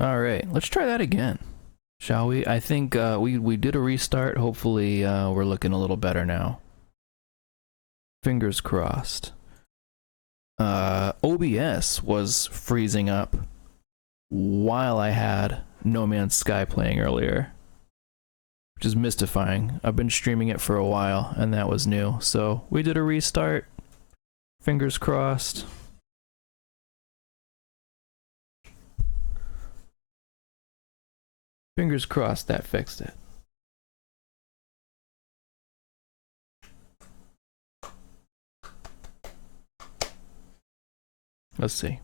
All right, let's try that again, shall we? I think we did a restart. Hopefully, we're looking a little better now. Fingers crossed. OBS was freezing up while I had No Man's Sky playing earlier, which is mystifying. I've been streaming it for a while, and that was new. So we did a restart. Fingers crossed. Fingers crossed that fixed it. Let's see.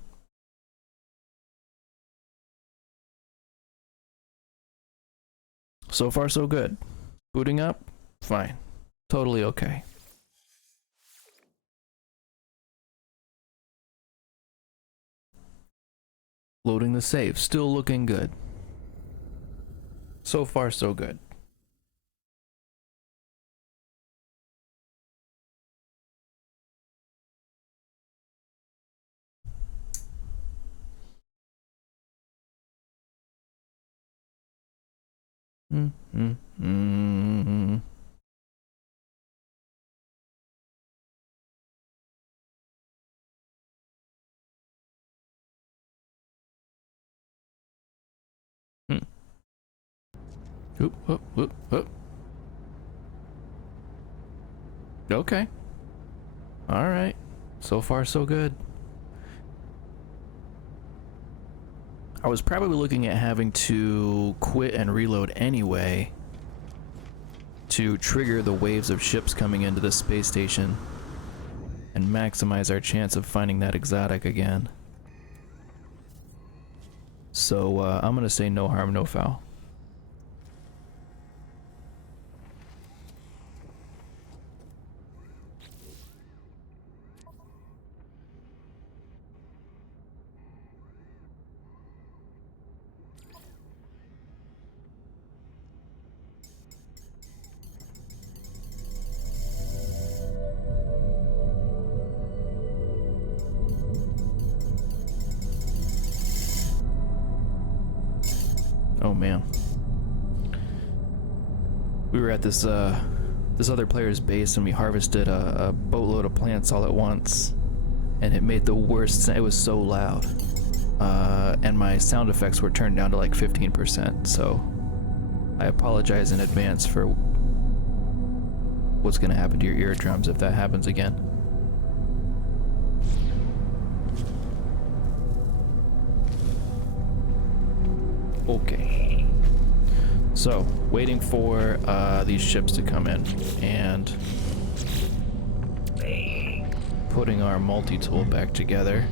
So far, so good. Booting up, fine. Totally okay. Loading the save, still looking good. So far, so good. Mm-hmm. Oop, oop, oop, oop. Okay. Alright. So far, so good. I was probably looking at having to quit and reload anyway to trigger the waves of ships coming into the space station and maximize our chance of finding that exotic again. So I'm gonna say no harm, no foul. Oh man. We were at this other player's base and we harvested a boatload of plants all at once, and it made the worst. It was so loud, and my sound effects were turned down to like 15%. So I apologize in advance for what's gonna happen to your eardrums if that happens again. Okay. So, waiting for these ships to come in and putting our multi-tool back together.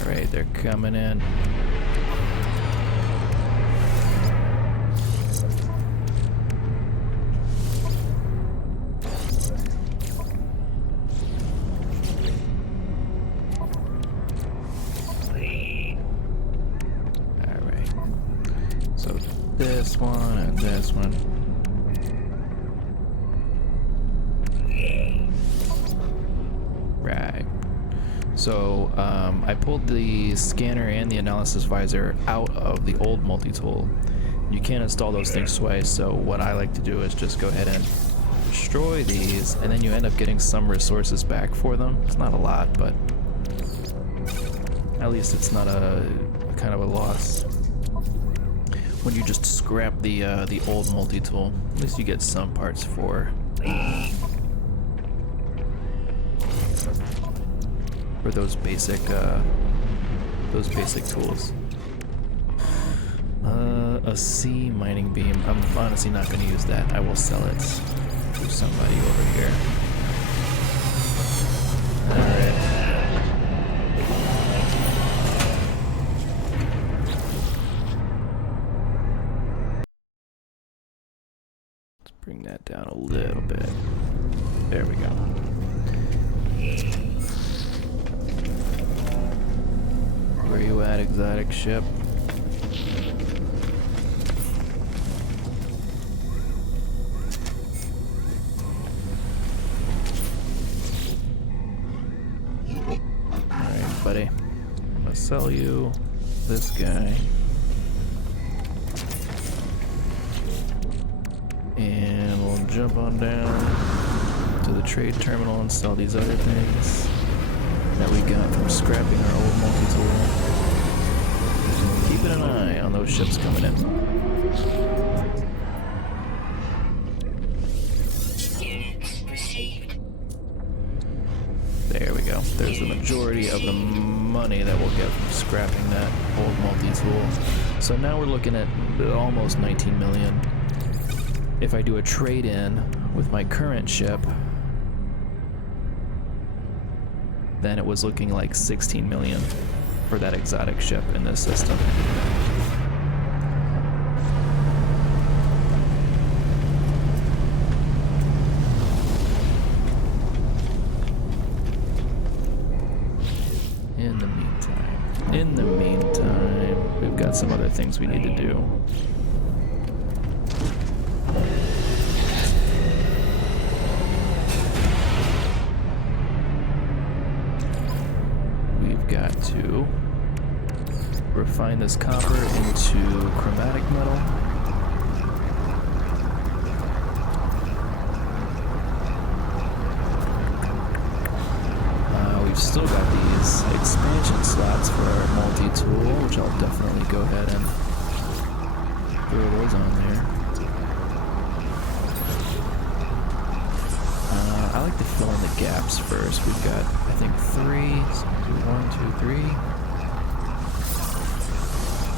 Alright, they're coming in. This one and this one. Right. So I pulled the scanner and the analysis visor out of the old multi-tool. You can't install those things twice, so what I like to do is just go ahead and destroy these, and then you end up getting some resources back for them. It's not a lot, but at least it's not a kind of a loss. When you just scrap the old multi-tool, at least you get some parts for those basic tools. A C mining beam. I'm honestly not going to use that. I will sell it to somebody over here. Alright. Bring that down a little bit. There we go. Where you at, exotic ship? sell you this guy. And we'll jump on down to the trade terminal and sell these other things that we got from scrapping our old multi-tool. Keeping an eye on those ships coming in. There we go. There's the majority of the money that we'll get from scrapping that old multi-tool. So now we're looking at almost 19 million. If I do a trade-in with my current ship, then it was looking like 16 million for that exotic ship in this system. In the meantime, we've got some other things we need to do. We've got to refine this copper into chromatic metal. We've still got these expansion slots for our multi-tool, which I'll definitely go ahead and throw those on there. I like to fill in the gaps first. We've got, I think, 3. So 1, 2, 3.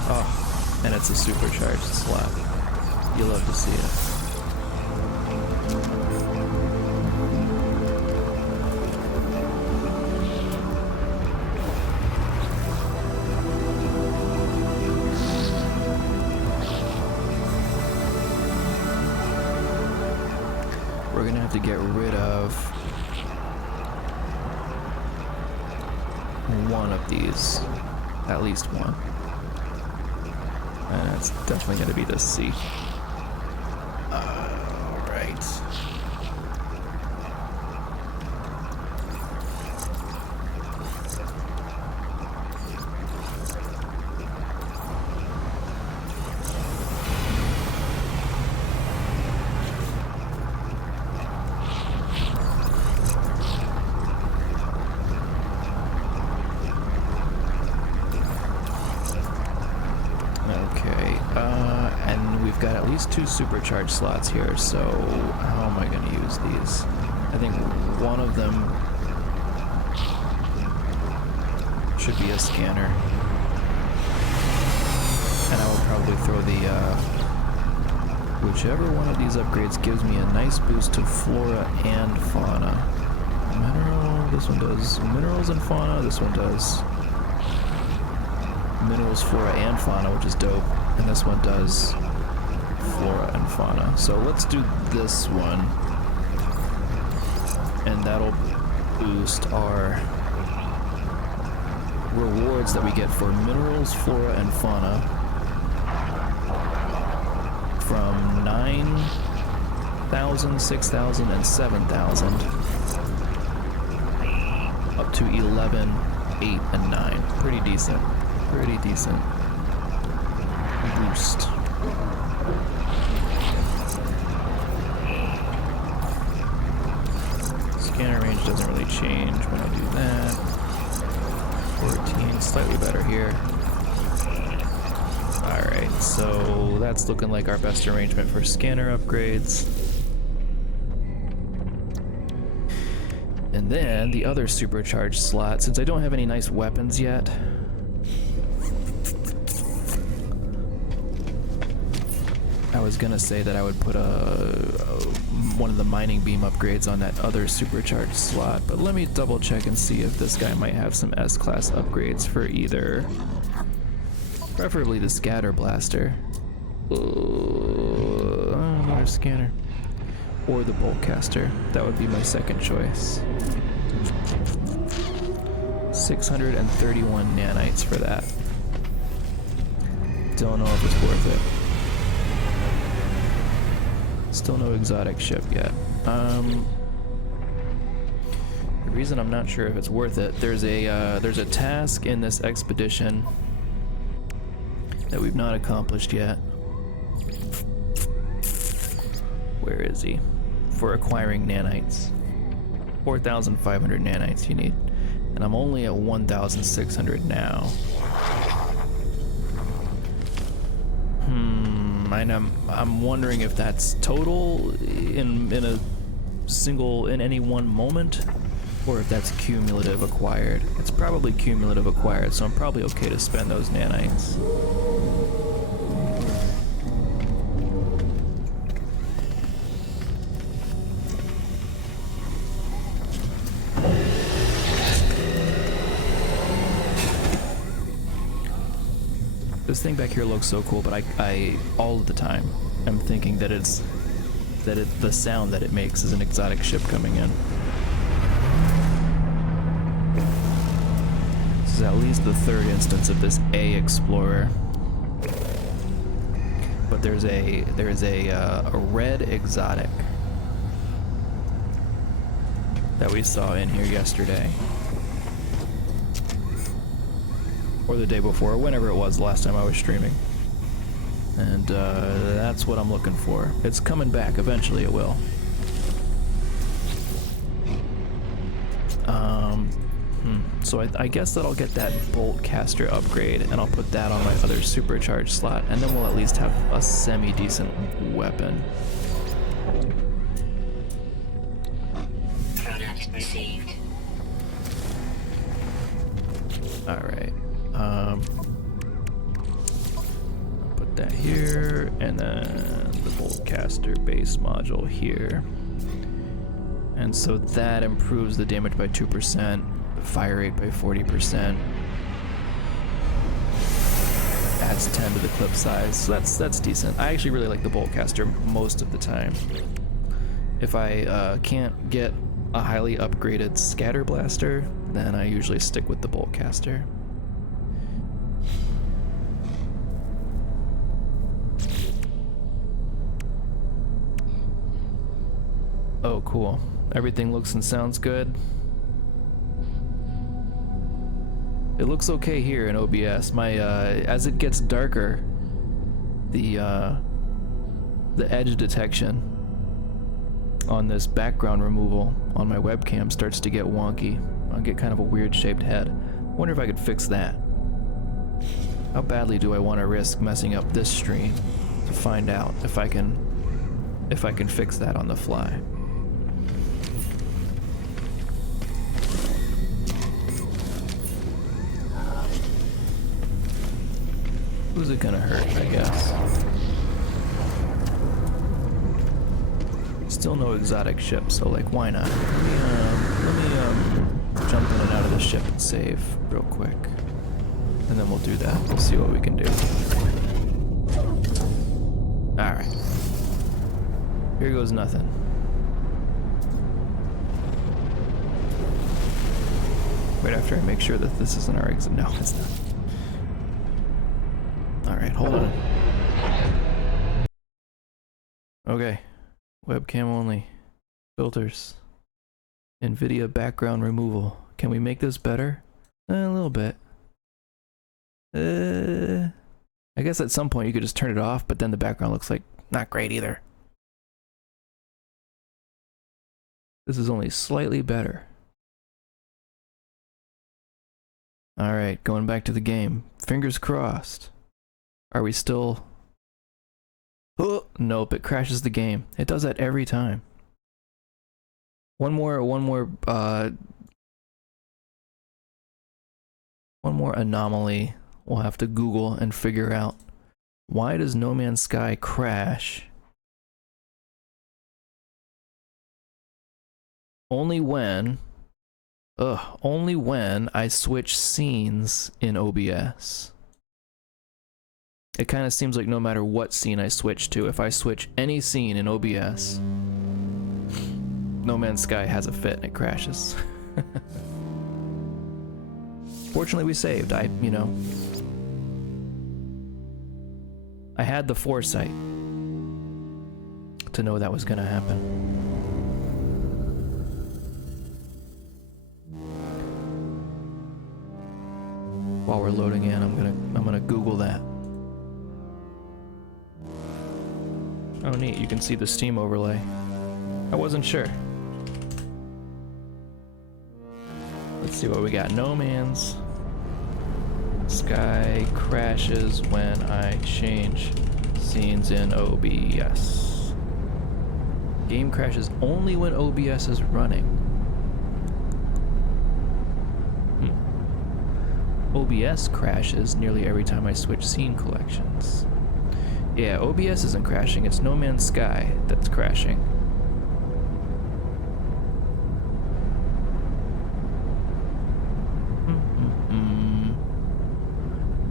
Oh, and it's a supercharged slot. You'll love to see it. We're gonna have to get rid of one of these, at least one. And it's definitely gonna be the C. Alright. And we've got at least 2 supercharged slots here, so how am I going to use these? I think one of them should be a scanner. And I will probably throw the, whichever one of these upgrades gives me a nice boost to flora and fauna. Mineral, this one does minerals and fauna, this one does minerals, flora, and fauna, which is dope. And this one does flora and fauna. So let's do this one. And that'll boost our rewards that we get for minerals, flora, and fauna from 9,000, 6,000, and 7,000 up to 11, 8, and 9. Pretty decent. Pretty decent boost. Scanner range doesn't really change when I do that. 14, slightly better here. Alright, so that's looking like our best arrangement for scanner upgrades. And then the other supercharged slot, since I don't have any nice weapons yet, I was gonna say that I would put one of the mining beam upgrades on that other supercharged slot, but let me double check and see if this guy might have some S-class upgrades for either, preferably the scatter blaster, another scanner, or the bolt caster. That would be my second choice. 631 nanites for that. Don't know if it's worth it. Still no exotic ship yet. The reason I'm not sure if it's worth it, there's a task in this expedition that we've not accomplished yet. Where is he? For acquiring nanites. 4,500 nanites you need. And I'm only at 1,600 now. And I'm wondering if that's total in any one moment, or if that's cumulative acquired. It's probably cumulative acquired, so I'm probably okay to spend those nanites. This thing back here looks so cool, but I all of the time am thinking that the sound that it makes is an exotic ship coming in. This is at least the third instance of this A Explorer. But there's a red exotic that we saw in here yesterday. Or the day before, or whenever it was the last time I was streaming. And that's what I'm looking for. It's coming back, eventually it will. So I guess that I'll get that bolt caster upgrade, and I'll put that on my other supercharged slot, and then we'll at least have a semi-decent weapon. Product received. Alright. I'll put that here, and then the bolt caster base module here. And so that improves the damage by 2%, the fire rate by 40%. Adds 10 to the clip size, so that's decent. I actually really like the bolt caster most of the time. If I can't get a highly upgraded scatter blaster, then I usually stick with the bolt caster. Oh, cool. Everything looks and sounds good. It looks okay here in OBS. My as it gets darker, the edge detection on this background removal on my webcam starts to get wonky. I'll get kind of a weird shaped head. Wonder if I could fix that. How badly do I want to risk messing up this stream to find out if I can fix that on the fly? Who's it gonna hurt, I guess? Still no exotic ship, so like, why not? Let me jump in and out of the ship and save real quick. And then we'll do that. We'll see what we can do. Alright. Here goes nothing. Right after I make sure that this isn't our exit. No, it's not. Alright, hold on. Okay. Webcam only. Filters. NVIDIA background removal. Can we make this better? A little bit. I guess at some point you could just turn it off, but then the background looks like not great either. This is only slightly better. Alright, going back to the game. Fingers crossed. Are we still... Oh, nope, it crashes the game. It does that every time. One more anomaly we'll have to Google and figure out. Why does No Man's Sky crash only when I switch scenes in OBS? It kind of seems like no matter what scene I switch to, if I switch any scene in OBS, No Man's Sky has a fit and it crashes. Fortunately we saved. I had the foresight to know that was gonna happen. While we're loading in, I'm gonna Google that. Oh neat, you can see the Steam overlay. I wasn't sure. Let's see what we got. No Man's Sky crashes when I change scenes in OBS. Game crashes only when OBS is running. OBS crashes nearly every time I switch scene collections. Yeah, OBS isn't crashing, it's No Man's Sky that's crashing.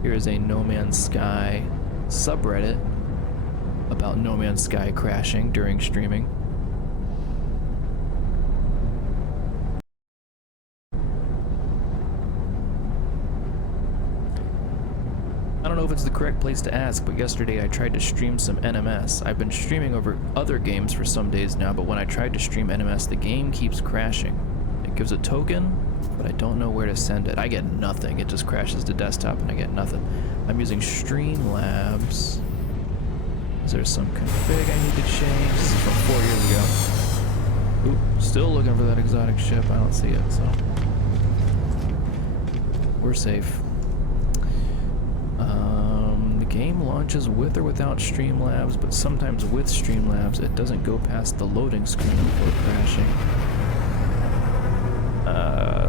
Here's a No Man's Sky subreddit about No Man's Sky crashing during streaming. I don't know if it's the correct place to ask, but yesterday I tried to stream some NMS. I've been streaming over other games for some days now, but when I tried to stream NMS, the game keeps crashing. It gives a token, but I don't know where to send it. I get nothing. It just crashes to desktop and I get nothing. I'm using Streamlabs. Is there some config I need to change? This is from 4 years ago. Oop, still looking for that exotic ship. I don't see it, so we're safe. The game launches with or without Streamlabs, but sometimes with Streamlabs it doesn't go past the loading screen before crashing.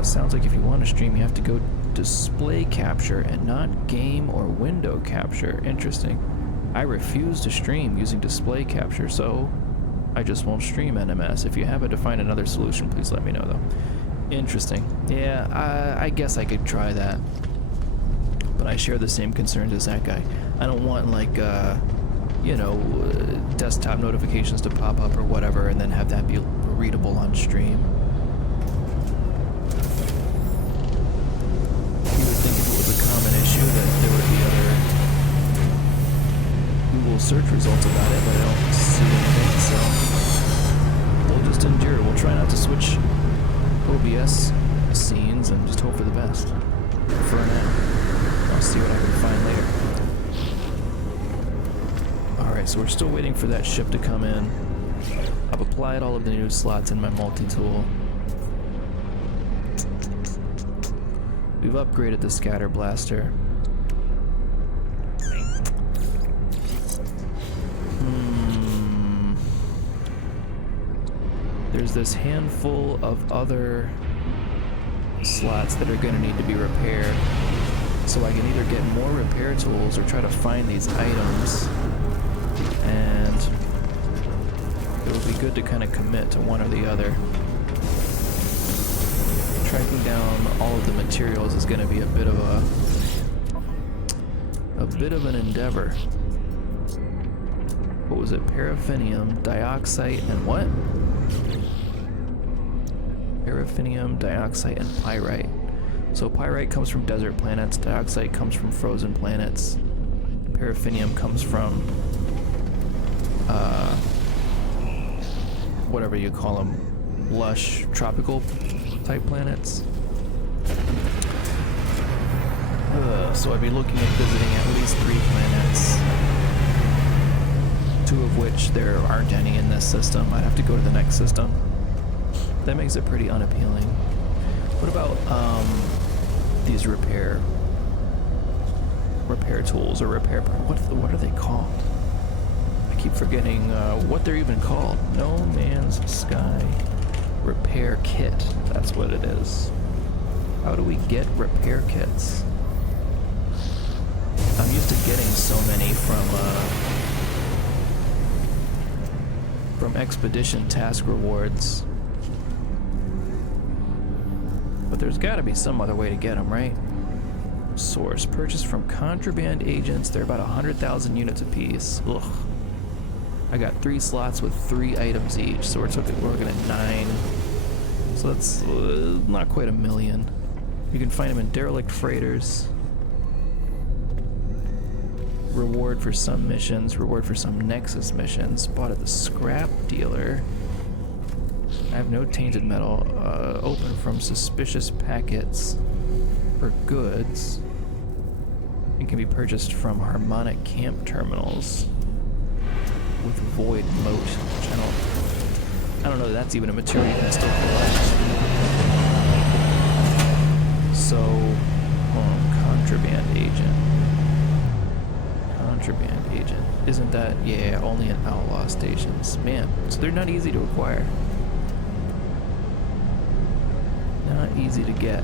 Sounds like if you want to stream, you have to go display capture and not game or window capture. Interesting. I refuse to stream using display capture, so I just won't stream NMS. If you happen to find another solution, please let me know, though. Interesting. Yeah, I guess I could try that. But I share the same concerns as that guy. I don't want, like, you know, desktop notifications to pop up or whatever, and then have that be readable on stream. You would think if it was a common issue that there would be other Google search results about it, but I don't see anything, so we'll just endure. We'll try not to switch OBS scenes and just hope for the best. For now. I'll see what I can find later. Alright, so we're still waiting for that ship to come in. I've applied all of the new slots in my multi-tool. We've upgraded the scatter blaster. There's this handful of other slots that are going to need to be repaired. So I can either get more repair tools or try to find these items. And it would be good to kind of commit to one or the other. Tracking down all of the materials is going to be a bit of an endeavor. What was it? Paraffinium, dioxide, and what? Paraffinium, dioxide, and pyrite. So pyrite comes from desert planets, dioxide comes from frozen planets, paraffinium comes from whatever you call them, lush tropical type planets. So I'd be looking at visiting at least 3 planets, 2 of which there aren't any in this system. I'd have to go to the next system. That makes it pretty unappealing. What about these repair tools or what are they called? I keep forgetting what they're even called. No Man's Sky repair kit. That's what it is. How do we get repair kits? I'm used to getting so many from expedition task rewards. But there's got to be some other way to get them, right? Source. Purchased from contraband agents. They're about 100,000 units apiece. Ugh. I got 3 slots with 3 items each, so we're looking at 9. So that's not quite a million. You can find them in derelict freighters. Reward for some missions. Reward for some Nexus missions. Bought at the scrap dealer. I have no tainted metal. Open from suspicious packets for goods. and can be purchased from harmonic camp terminals with void moat, which I don't know that that's even a material you can still collect. So, contraband agent. Contraband agent. Isn't that, yeah, only in outlaw stations. Man, so they're not easy to acquire. Not easy to get.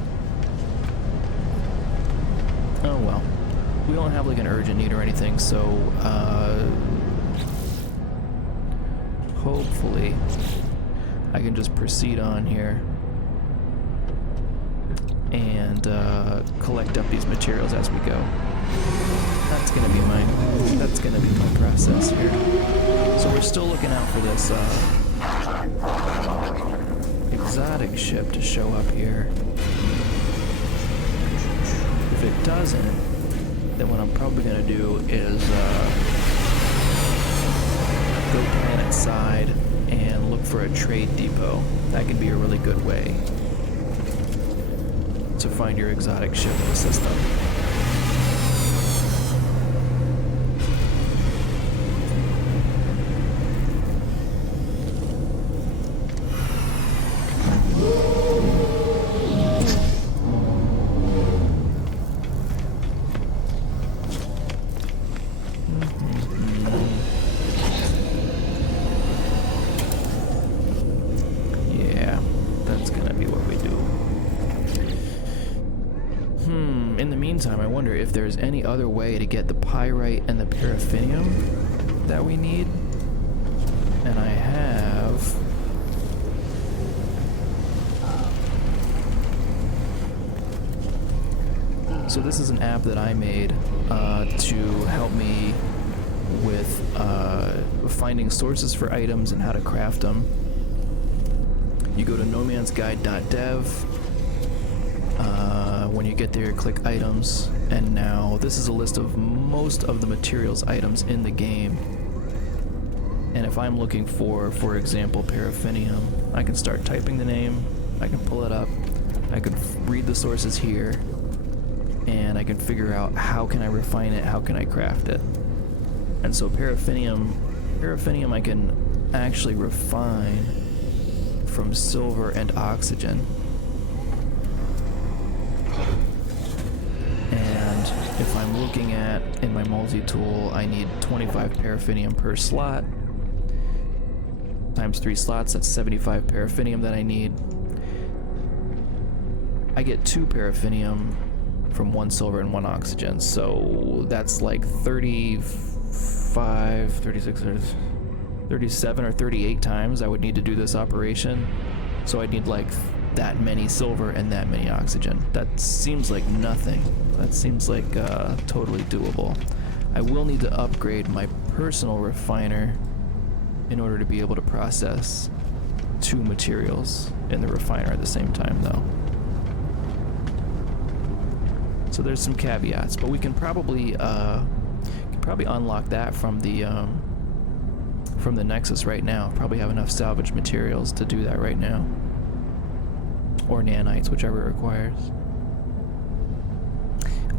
Oh well. We don't have like an urgent need or anything, so hopefully I can just proceed on here and collect up these materials as we go. That's gonna be my process here. So we're still looking out for this exotic ship to show up here. If it doesn't, then what I'm probably gonna do is go planet side and look for a trade depot. That can be a really good way to find your exotic ship in the system. In the meantime, I wonder if there's any other way to get the pyrite and the paraffinium that we need. And I have... So this is an app that I made to help me with finding sources for items and how to craft them. You go to nomansguide.dev. When you get there, click items, and now this is a list of most of the materials items in the game. And if I'm looking for example, paraffinium, I can start typing the name, I can pull it up, I can read the sources here, and I can figure out how can I refine it, how can I craft it. And so paraffinium I can actually refine from silver and oxygen. If I'm looking at, in my multi-tool, I need 25 paraffinium per slot. Times 3 slots, that's 75 paraffinium that I need. I get 2 paraffinium from 1 silver and 1 oxygen, so that's like 35, 36, 37 or 38 times I would need to do this operation. So I'd need like that many silver and that many oxygen. That seems like nothing. That seems like totally doable. I will need to upgrade my personal refiner in order to be able to process 2 materials in the refiner at the same time though. So there's some caveats, but we can probably unlock that from the Nexus right now. Probably have enough salvage materials to do that right now. Or nanites, whichever it requires.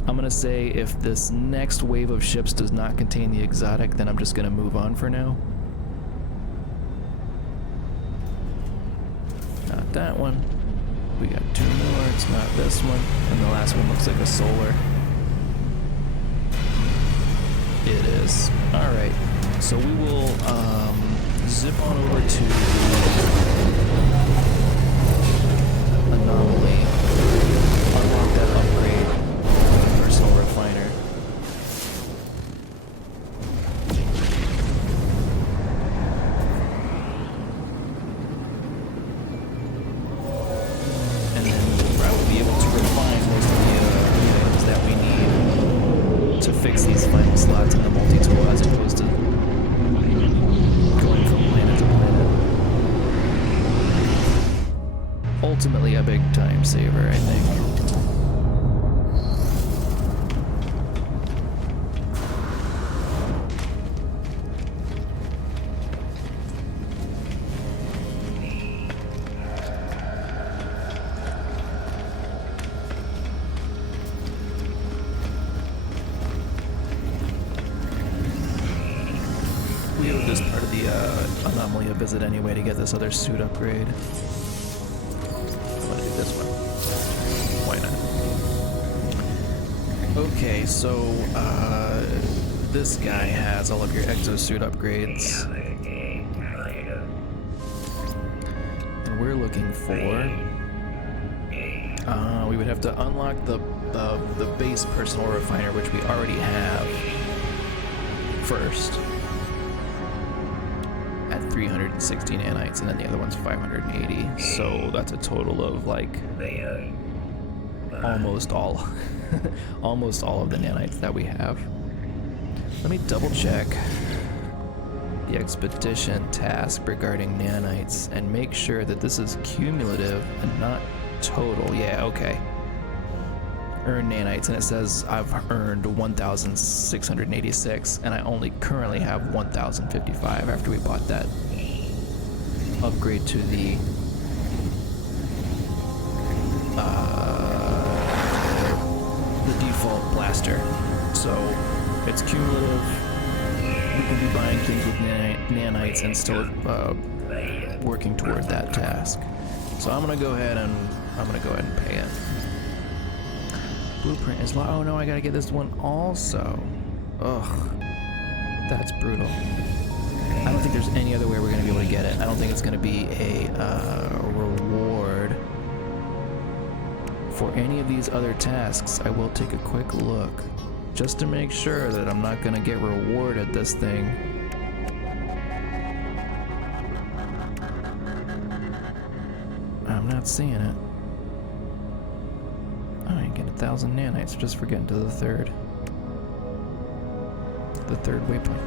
I'm gonna say if this next wave of ships does not contain the exotic, then I'm just gonna move on for now. Not that one. We got 2 more, it's not this one. And the last one looks like a solar. It is. Alright, so we will zip on over to Anomaly, unlock that upgrade, personal refiner. And then we'll probably be able to refine most of the items that we need to fix these final slots in the multi-tool as opposed to going from planet to planet. Ultimately a big time saver, I think. give this part of the anomaly a visit anyway to get this other suit upgrade. I'm gonna do this one. Why not? Okay, so this guy has all of your exosuit upgrades. And we're looking for... we would have to unlock the base personal refiner, which we already have, first. At 360 nanites, and then the other one's 580. So that's a total of like almost all almost all of the nanites that we have. Let me double check the expedition task regarding nanites and make sure that this is cumulative and not total. Yeah, okay. Earn nanites, and it says I've earned 1,686, and I only currently have 1,055 after we bought that upgrade to the default blaster. So it's cumulative. We can be buying things with nanites and still working toward that task. So I'm gonna go ahead and pay it. Blueprint is oh no, I gotta get this one also. Ugh, that's brutal. I don't think there's any other way we're gonna be able to get it. I don't think it's gonna be a reward for any of these other tasks. I will take a quick look just to make sure that I'm not gonna get rewarded this thing. I'm not seeing it. I get 1,000 nanites just for getting to the third waypoint.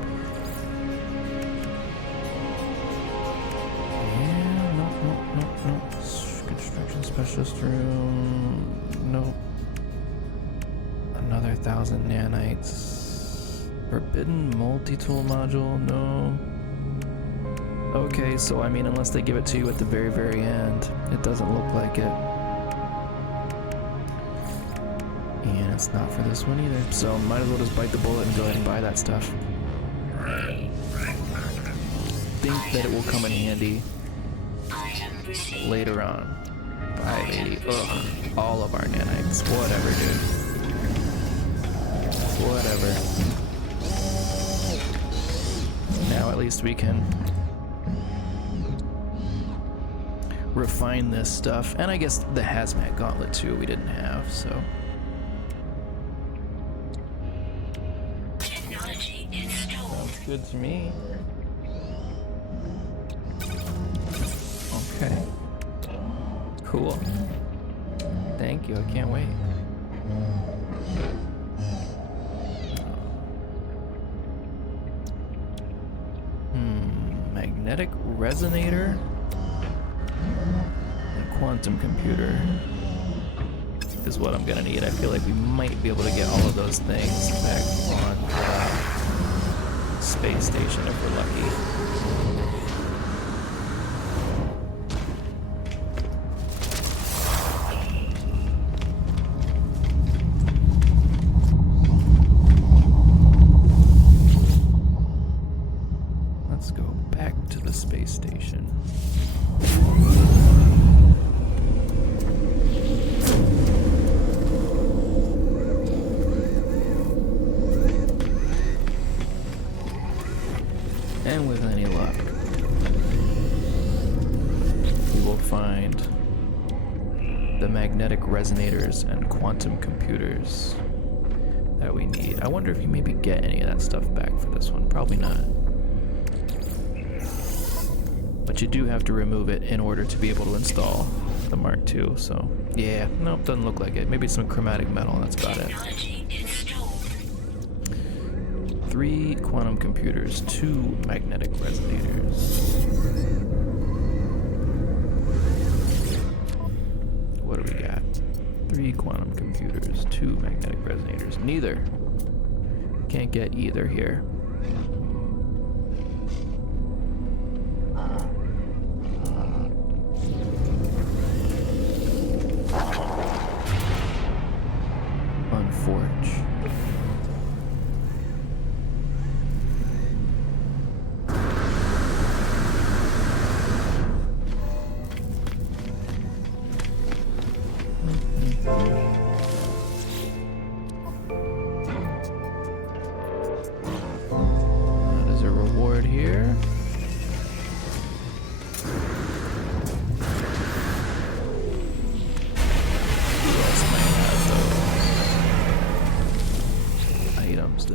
Yeah, no. Construction specialist room, nope. Another 1,000 nanites. Forbidden multi-tool module, no. Okay, so I mean, unless they give it to you at the very, very end, it doesn't look like it. And it's not for this one either, so might as well just bite the bullet and go ahead and buy that stuff. Think that it will come in handy later on. 580, ugh, all of our nanites. Whatever, dude. Whatever. Now at least we can refine this stuff, and I guess the hazmat gauntlet too we didn't have, so. Sounds good to me. Okay. Cool. Thank you, I can't wait. Magnetic resonator and quantum computer is what I'm gonna need. I feel like we might be able to get all of those things back on the space station if we're lucky. Space station. And with any luck, we will find the magnetic resonators and quantum computers that we need. I wonder if you maybe get any of that stuff back for this one. Probably not. But you do have to remove it in order to be able to install the Mark II, so yeah, nope, doesn't look like it. Maybe some chromatic metal, and that's about it. 3 quantum computers, 2 magnetic resonators. What do we got? 3 quantum computers, 2 magnetic resonators. Neither. Can't get either here. Unforge.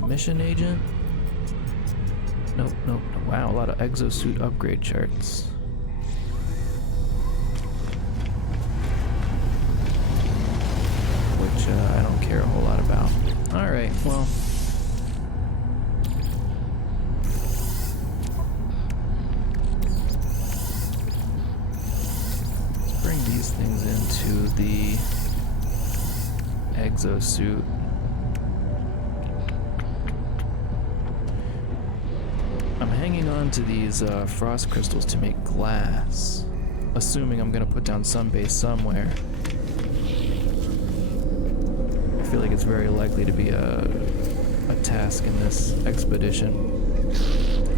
mission agent? Nope, nope. Wow, a lot of exosuit upgrade charts. Which I don't care a whole lot about. Alright, well. Let's bring these things into the exosuit. I'm hanging on to these frost crystals to make glass, assuming I'm gonna put down some base somewhere. I feel like it's very likely to be a task in this expedition.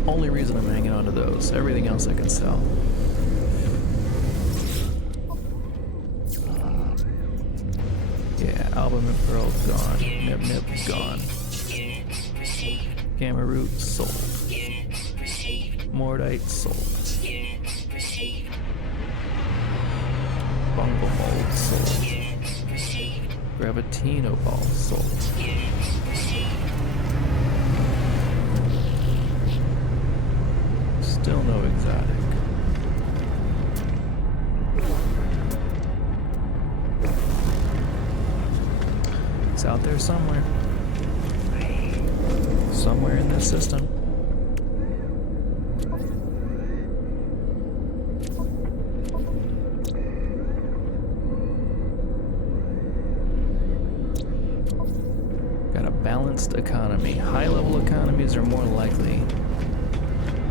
Only reason I'm hanging on to those. Everything else I can sell. Yeah, album and pearl gone. Nip nip gone. Gamma root sold. Mordite sold. Bungle mold sold. Gravitino ball sold. Still no exotic. It's out there somewhere. Somewhere in this system. Economy. High-level economies are more likely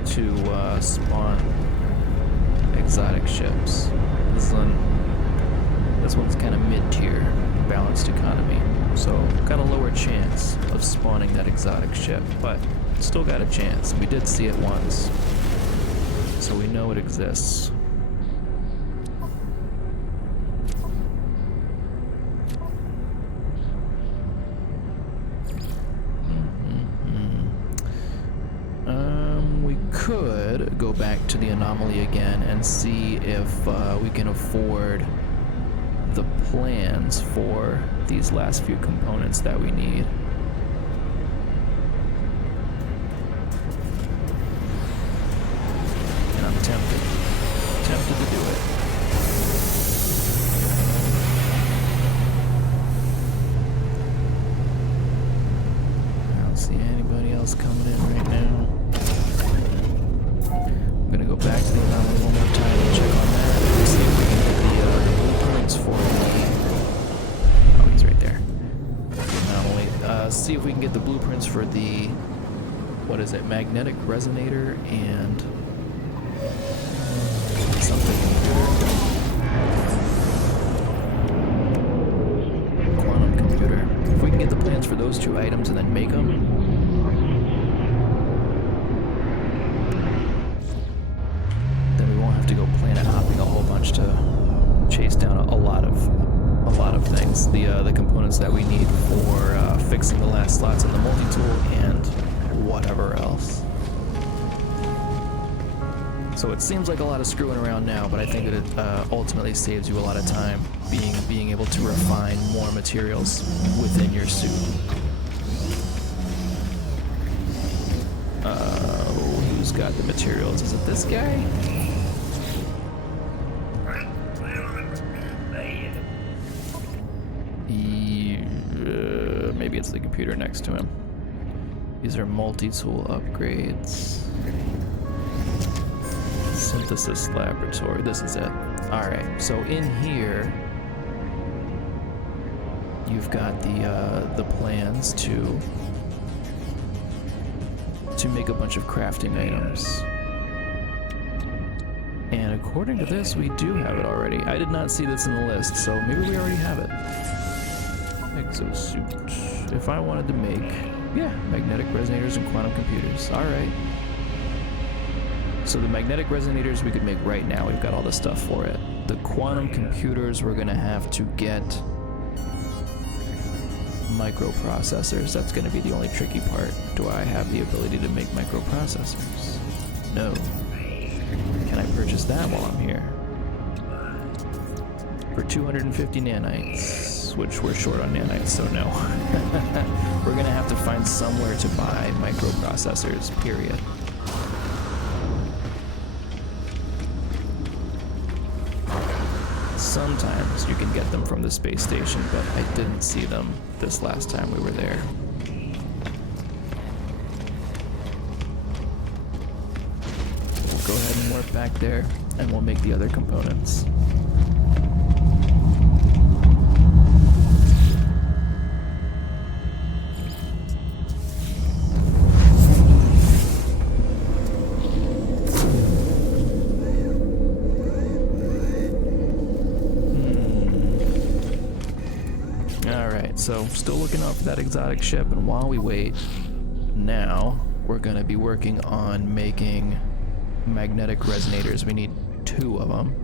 to spawn exotic ships. This one's kind of mid-tier, balanced economy, so got a lower chance of spawning that exotic ship, but still got a chance. We did see it once, so we know it exists. Could go back to the anomaly again and see if we can afford the plans for these last few components that we need. And I'm tempted to do it. I don't see anybody else coming in right now. I'm gonna go back to the anomaly one more time and check on that and see if we can get the blueprints for the... Oh, he's right there. The anomaly. See if we can get the blueprints for the... What is it? Magnetic resonator and... something computer. Quantum computer. If we can get the plans for those two items and then make them... to go planet hopping a whole bunch to chase down a lot of things. The components that we need for fixing the last slots in the multi-tool and whatever else. So it seems like a lot of screwing around now, but I think that it ultimately saves you a lot of time being able to refine more materials within your suit. Who's got the materials? Is it this guy? Maybe it's the computer next to him. These are multi-tool upgrades. Synthesis laboratory. This is it. Alright, so in here you've got the plans to make a bunch of crafting items. And according to this, we do have it already. I did not see this in the list, so maybe we already have it. Exosuit. If I wanted to make, yeah, magnetic resonators and quantum computers. Alright. So the magnetic resonators we could make right now. We've got all the stuff for it. The quantum computers we're gonna have to get microprocessors. That's gonna be the only tricky part. Do I have the ability to make microprocessors? No. Can I purchase that while I'm here? for 250 nanites, which we're short on nanites, so no. We're gonna have to find somewhere to buy microprocessors, period. Sometimes you can get them from the space station, but I didn't see them this last time we were there. We'll go ahead and warp back there, and we'll make the other components. So, still looking out for that exotic ship, and while we wait, now we're going to be working on making magnetic resonators. We need 2 of them.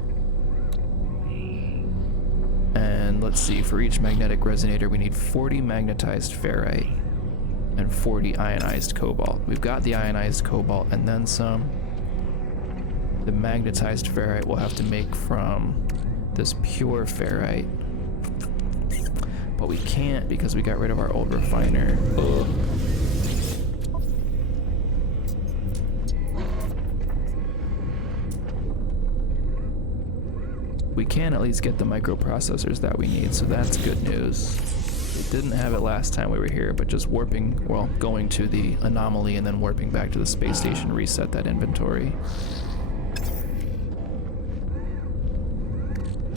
And let's see, for each magnetic resonator, we need 40 magnetized ferrite and 40 ionized cobalt. We've got the ionized cobalt and then some. The magnetized ferrite we'll have to make from this pure ferrite. But we can't because we got rid of our old refiner. Ugh. We can at least get the microprocessors that we need, so that's good news. We didn't have it last time we were here, but just warping, well, going to the anomaly and then warping back to the space station reset that inventory.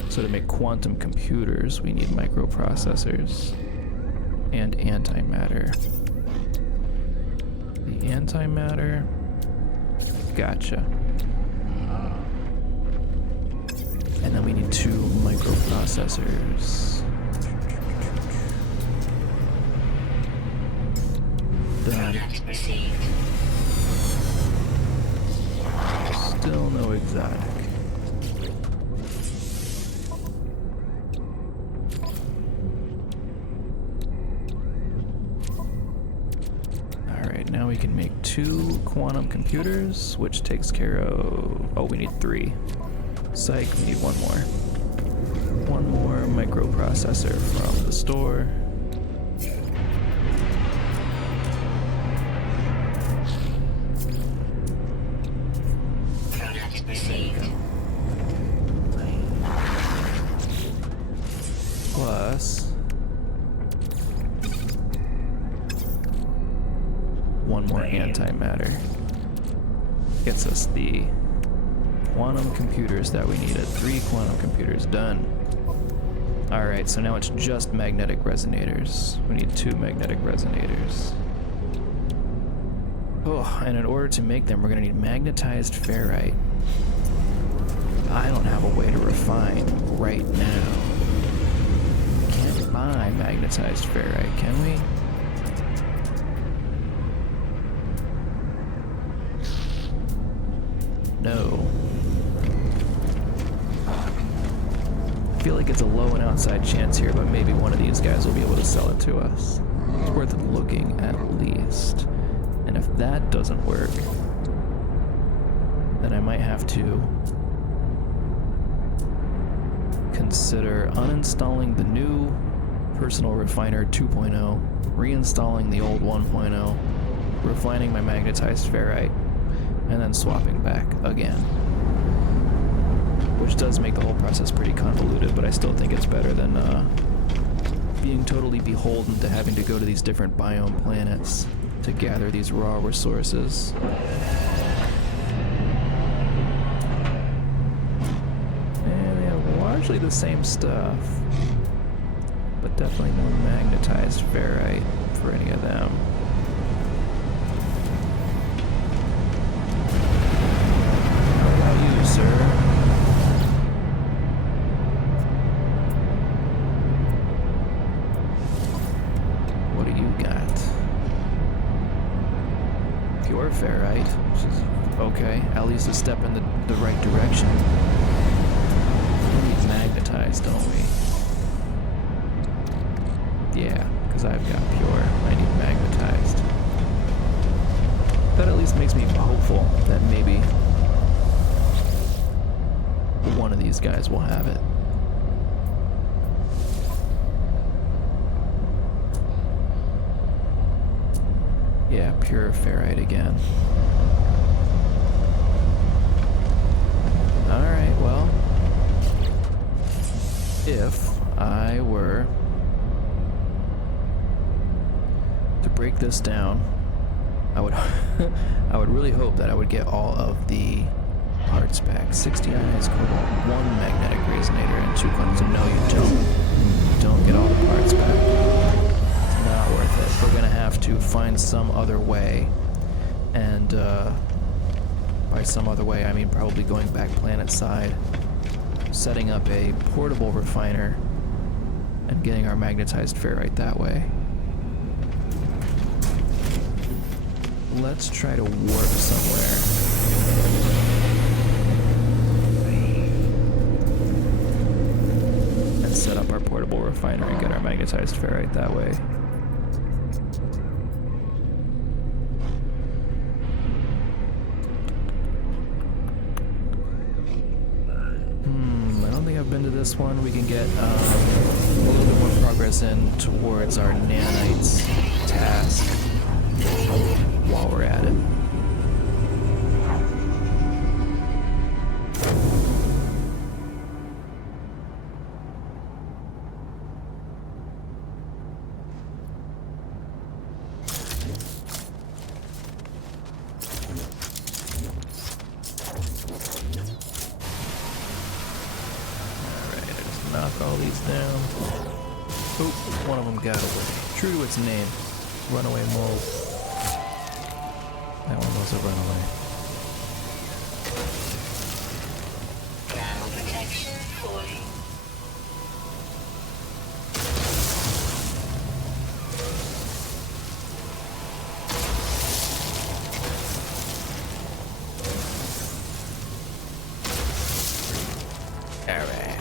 So to make quantum computers, we need microprocessors and antimatter. The antimatter, gotcha. And then we need 2 microprocessors. Done. Still no exotic. Now we can make 2 quantum computers, which takes care of... Oh, we need 3. Psych, we need 1 more. 1 more microprocessor from the store. There you go. Plus... 1 more antimatter. Gets us the quantum computers that we needed. 3 quantum computers done. Alright, so now it's just magnetic resonators. We need 2 magnetic resonators. Oh, and in order to make them, we're gonna need magnetized ferrite. I don't have a way to refine right now. We can't buy magnetized ferrite, can we? No. I feel like it's a low and outside chance here, but maybe one of these guys will be able to sell it to us. It's worth looking at least. And if that doesn't work, then I might have to consider uninstalling the new Personal Refiner 2.0, reinstalling the old 1.0, refining my magnetized ferrite, and then swapping back again. Which does make the whole process pretty convoluted, but I still think it's better than being totally beholden to having to go to these different biome planets to gather these raw resources. And they have largely the same stuff, but definitely more magnetized ferrite for any of them. Sir. What do you got? Pure ferrite, which is okay, at least a step in the right direction. We need magnetized, don't we? Yeah, because I've got pure. I need magnetized. That at least makes me hopeful that maybe one of these guys will have it. Yeah, pure ferrite again. Alright, well, if I were to break this down, I would I would really hope that I would get all of the parts back. 60 ionized cobalt, 1 magnetic resonator, and 2 quantum. So no, you don't. You don't get all the parts back. It's not worth it. We're gonna have to find some other way, and by some other way I mean probably going back planet side, setting up a portable refiner, and getting our magnetized ferrite that way. Let's try to warp somewhere. And set up our portable refiner and get our magnetized ferrite that way. I don't think I've been to this one. We can get a little bit more progress in towards our nanites task while we're at it. Alright, I just knock all these down. Oop, one of them got away. True to its name. Runaway mole. That one was a runaway. Ground protection fully. Alright.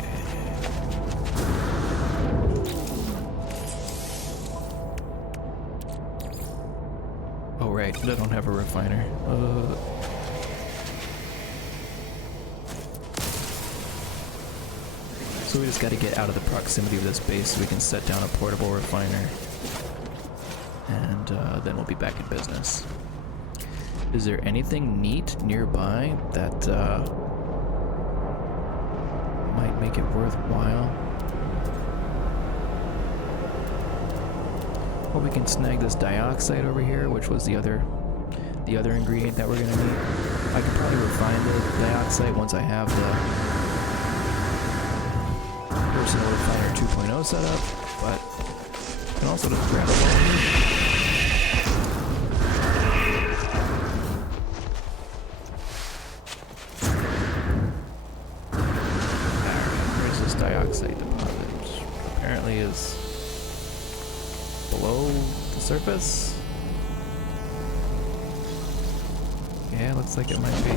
Oh right, they don't have a refiner. So we just gotta get out of the proximity of this base so we can set down a portable refiner. And then we'll be back in business. Is there anything neat nearby that might make it worthwhile? Well, we can snag this dioxide over here, which was the other ingredient that we're gonna need. I could probably refine the dioxide once I have the personal refiner 2.0 set up, but I can also just grab it while where's this dioxide deposit? Which apparently is below the surface. Yeah, looks like it might be.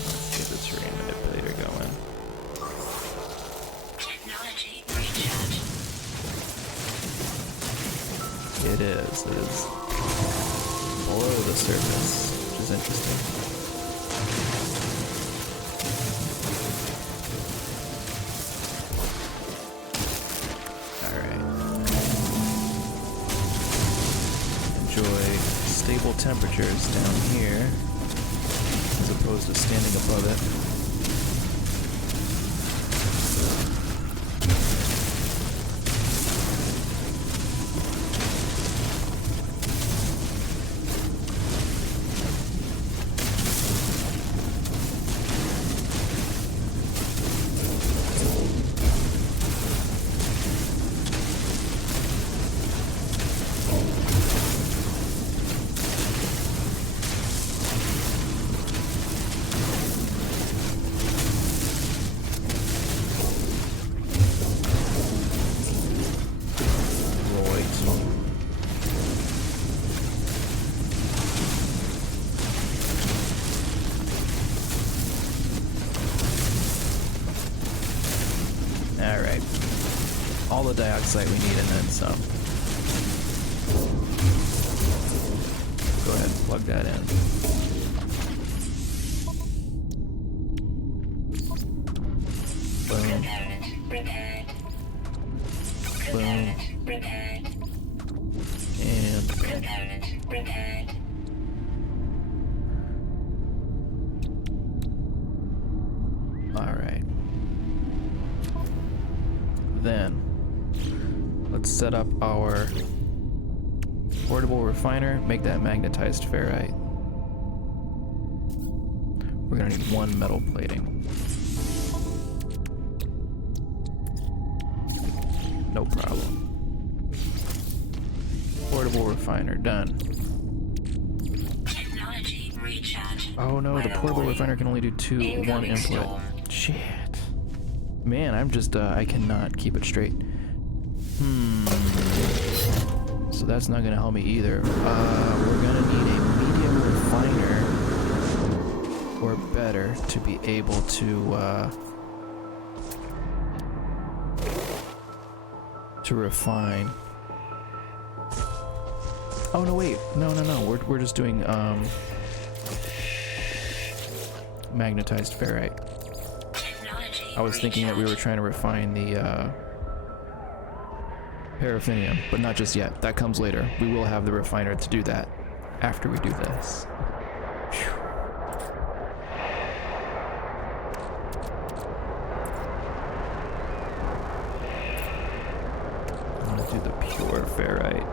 Let's get this RAM manipulator going. Technology recharge. It is below the surface, which is interesting. Stable temperatures down here as opposed to standing above it. Alright. All the dioxide we need and then some. Go ahead and plug that in. Boom. Repaired. Boom. Repaired. prepared. Alright. Then, let's set up our portable refiner, make that magnetized ferrite. We're gonna need 1 metal plating. No problem. Portable refiner, done. Technology recharge. Oh no, the portable refiner can only do 1 Incoming input. storm. Shit. Man, I'm just, I cannot keep it straight. So that's not gonna help me either. We're gonna need a medium refiner or better to be able to refine. Oh no, wait, no, we're just doing magnetized ferrite. Technology I was thinking that we were trying to refine the paraffinium, but not just yet. That comes later. We will have the refiner to do that after we do this. Phew. I'm gonna do the pure ferrite.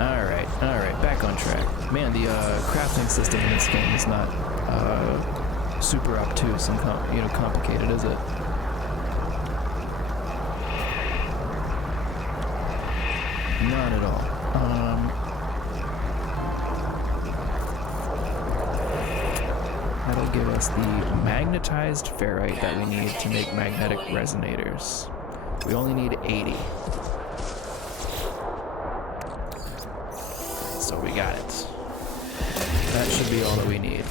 Alright, back on track. Man, the crafting system in this game is not super obtuse and complicated, is it? Not at all. That'll give us the magnetized ferrite that we need to make magnetic resonators. We only need 80. So we got it. That should be all that we need.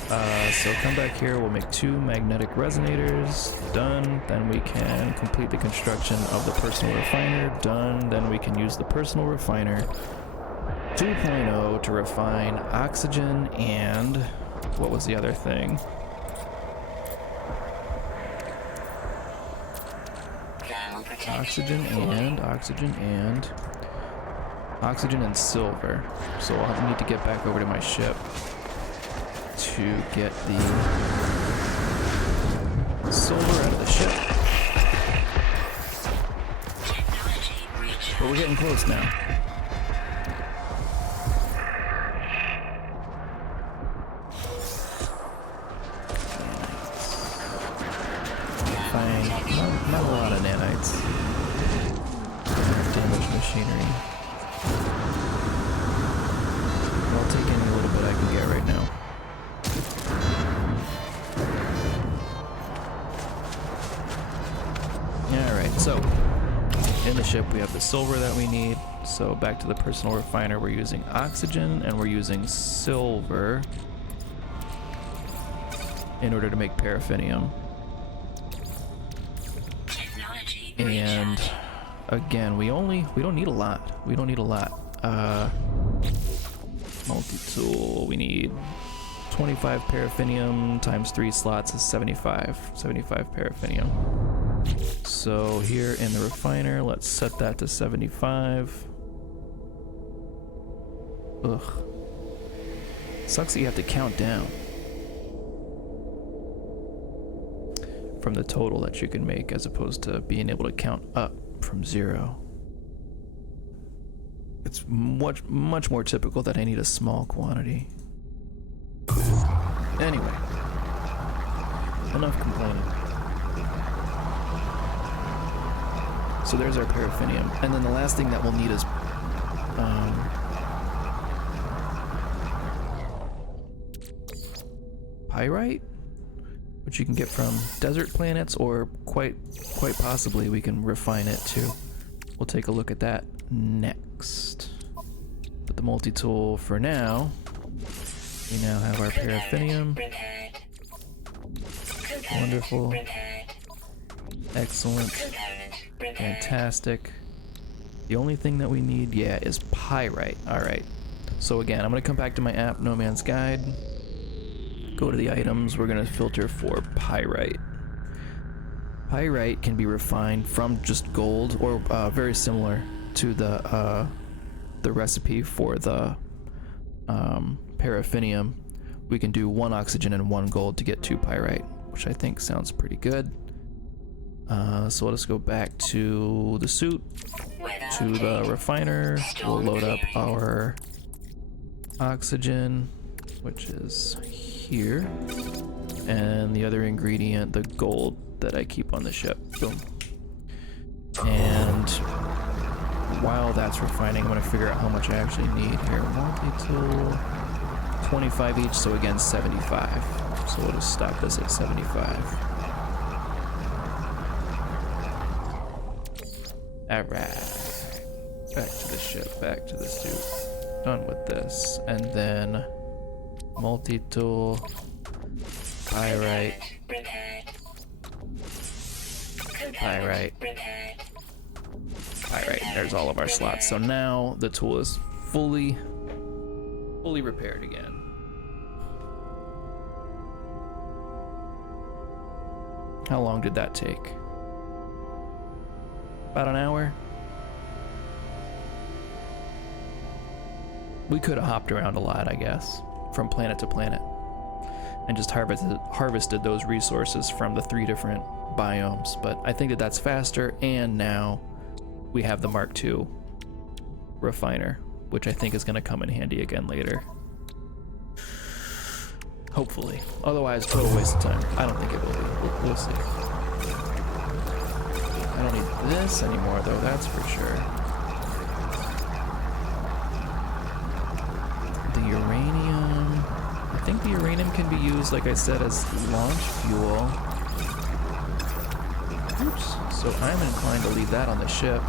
So come back here, we'll make 2 magnetic resonators. Done. Then we can complete the construction of the personal refiner. Done. Then we can use the personal refiner 2.0 to refine oxygen and... what was the other thing? Oxygen and silver. So I'll need to get back over to my ship to get the silver out of the ship. But we're getting close now. Fine. Not a lot of nanites. Damaged machinery. I'll take any little bit I can get right now. Alright, so in the ship we have the silver that we need. So back to the personal refiner, we're using oxygen and we're using silver in order to make paraffinium. And again, we don't need a lot. We don't need a lot. Multi-tool, we need 25 paraffinium times 3 slots is 75 paraffinium. So here in the refiner, let's set that to 75. Ugh. Sucks that you have to count down from the total that you can make as opposed to being able to count up from 0. It's much more typical that I need a small quantity. Anyway, enough complaining. So there's our paraffinium. And then the last thing that we'll need is pyrite, which you can get from desert planets, or quite possibly we can refine it too. We'll take a look at that next. But the multi-tool for now, we now have our paraffinium. Wonderful. Excellent. Fantastic. The only thing that we need, yeah, is pyrite. Alright. So again, I'm going to come back to my app, No Man's Guide. Go to the items. We're going to filter for pyrite. Pyrite can be refined from just gold, or very similar to the the recipe for the paraffinium, we can do 1 oxygen and 1 gold to get 2 pyrite, which I think sounds pretty good. So let us go back to the suit, to the refiner. We'll load up our oxygen, which is here, and the other ingredient, the gold that I keep on the ship. Boom. And while that's refining, I'm going to figure out how much I actually need here. Multi-tool, 25 each, so again 75. So we'll just stop this at 75. Alright. Back to the ship, back to the suit. Done with this. And then multi-tool, pyrite, pyrite, pyrite. There's all of our slots. So now the tool is fully repaired again. How long did that take? About an hour? We could have hopped around a lot, I guess, from planet to planet, and just harvested those resources from the 3 different biomes. But I think that that's faster, and now we have the Mark II refiner, which I think is going to come in handy again later. Hopefully. Otherwise, total waste of time. I don't think it will be. We'll see. I don't need this anymore, though, that's for sure. The uranium... I think the uranium can be used, like I said, as launch fuel. Oops. So I'm inclined to leave that on the ship.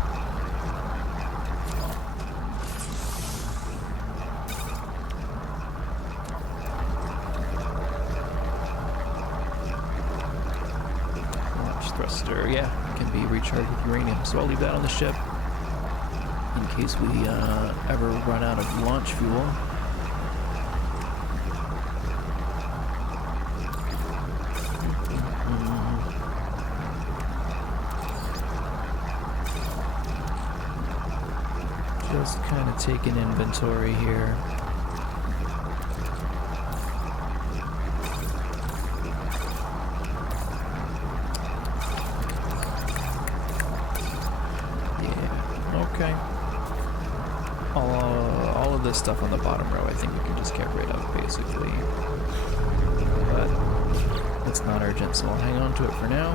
Launch thruster, yeah. Can be recharged with uranium, so I'll leave that on the ship in case we ever run out of launch fuel. Just kind of take an inventory here. Okay. All of this stuff on the bottom row, I think we can just get rid of, basically. But it's not urgent, so I'll hang on to it for now.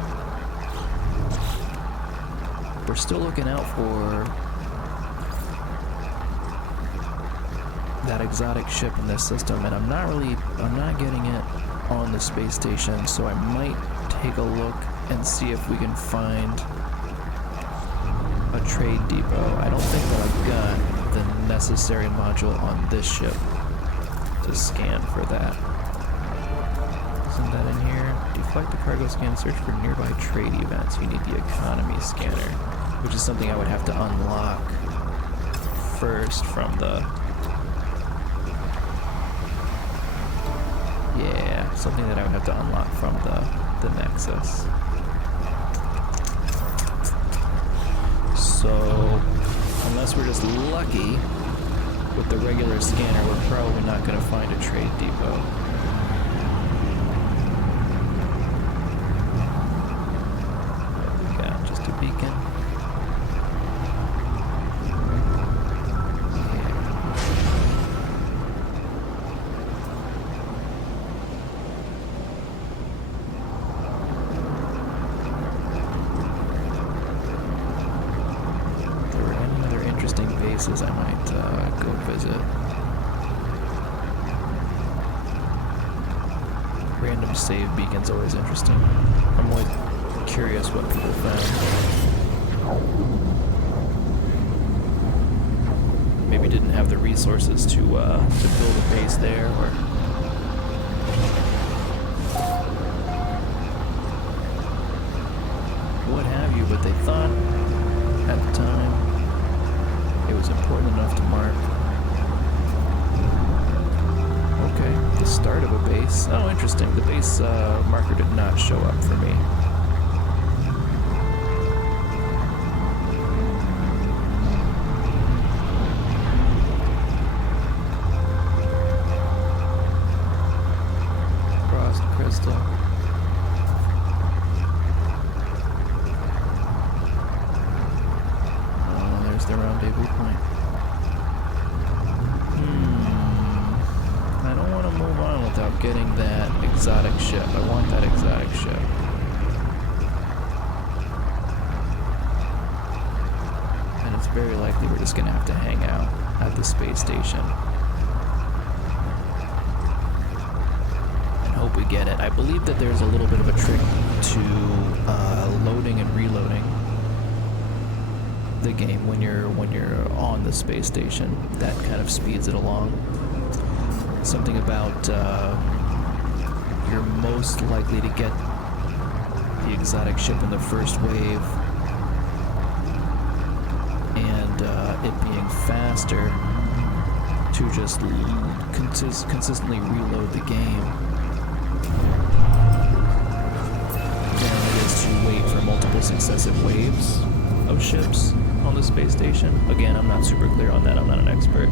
We're still looking out for that exotic ship in this system, and I'm not getting it on the space station, so I might take a look and see if we can find a trade depot. I don't think that I've got the necessary module on this ship to scan for that. Isn't that in here? Deflect the cargo scan, search for nearby trade events. You need the economy scanner, which is something I would have to unlock first from the... Yeah, something that I would have to unlock from the Nexus. So, unless we're just lucky with the regular scanner, we're probably not going to find a trade depot. What we got? Just a beacon. I might go visit. Random save beacon's always interesting. I'm always curious what people found. Maybe didn't have the resources to build a base there, or what have you, but they thought at the time it was important enough to mark. Okay, the start of a base. Oh, interesting. The base marker did not show up for me. exotic ship. I want that exotic ship. And it's very likely we're just gonna have to hang out at the space station. And hope we get it. I believe that there's a little bit of a trick to loading and reloading the game when you're on the space station. That kind of speeds it along. Something about you're most likely to get the exotic ship in the first wave, and it being faster to just consistently reload the game than it is to wait for multiple successive waves of ships on the space station. Again, I'm not super clear on that. I'm not an expert.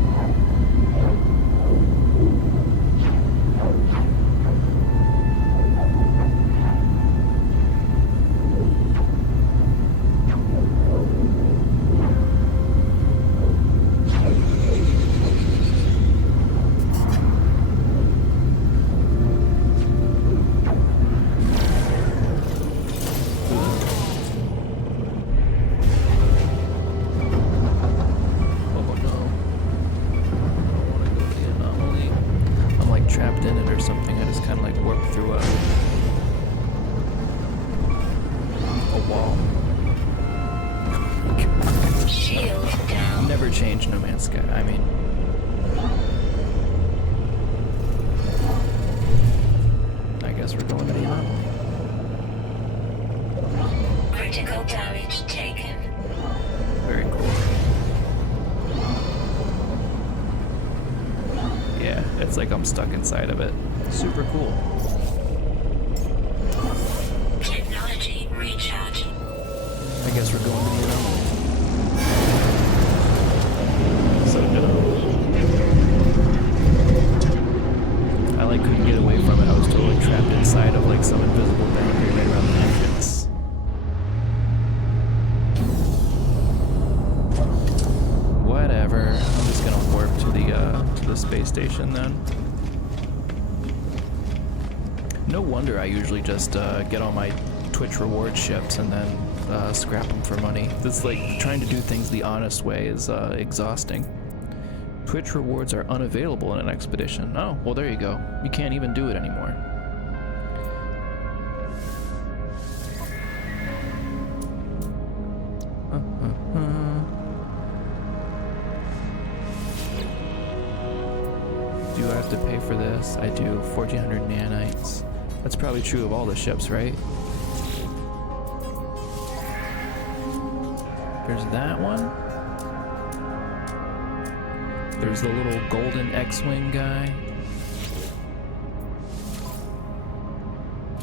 Trapped in it or something. I just kind of like warped through a wall. Shield down. Never change No Man's Sky. I mean, I guess we're going to the anomaly. Critical damage taken. Very cool. Yeah, it's like I'm stuck inside of it. Super cool. Technology recharge. I guess we're going to the anomaly. So dumb. I like couldn't get away from it. I was totally trapped inside of like some invisible boundary right around the entrance. Whatever. I'm just gonna warp to the space station then. No wonder I usually just get on my Twitch reward ships and then scrap them for money. This like trying to do things the honest way is exhausting. Twitch rewards are unavailable in an expedition. Oh, well there you go. You can't even do it anymore. Do I have to pay for this? I do. 1,400 nanites. That's probably true of all the ships, right? There's that one. There's the little golden X-Wing guy.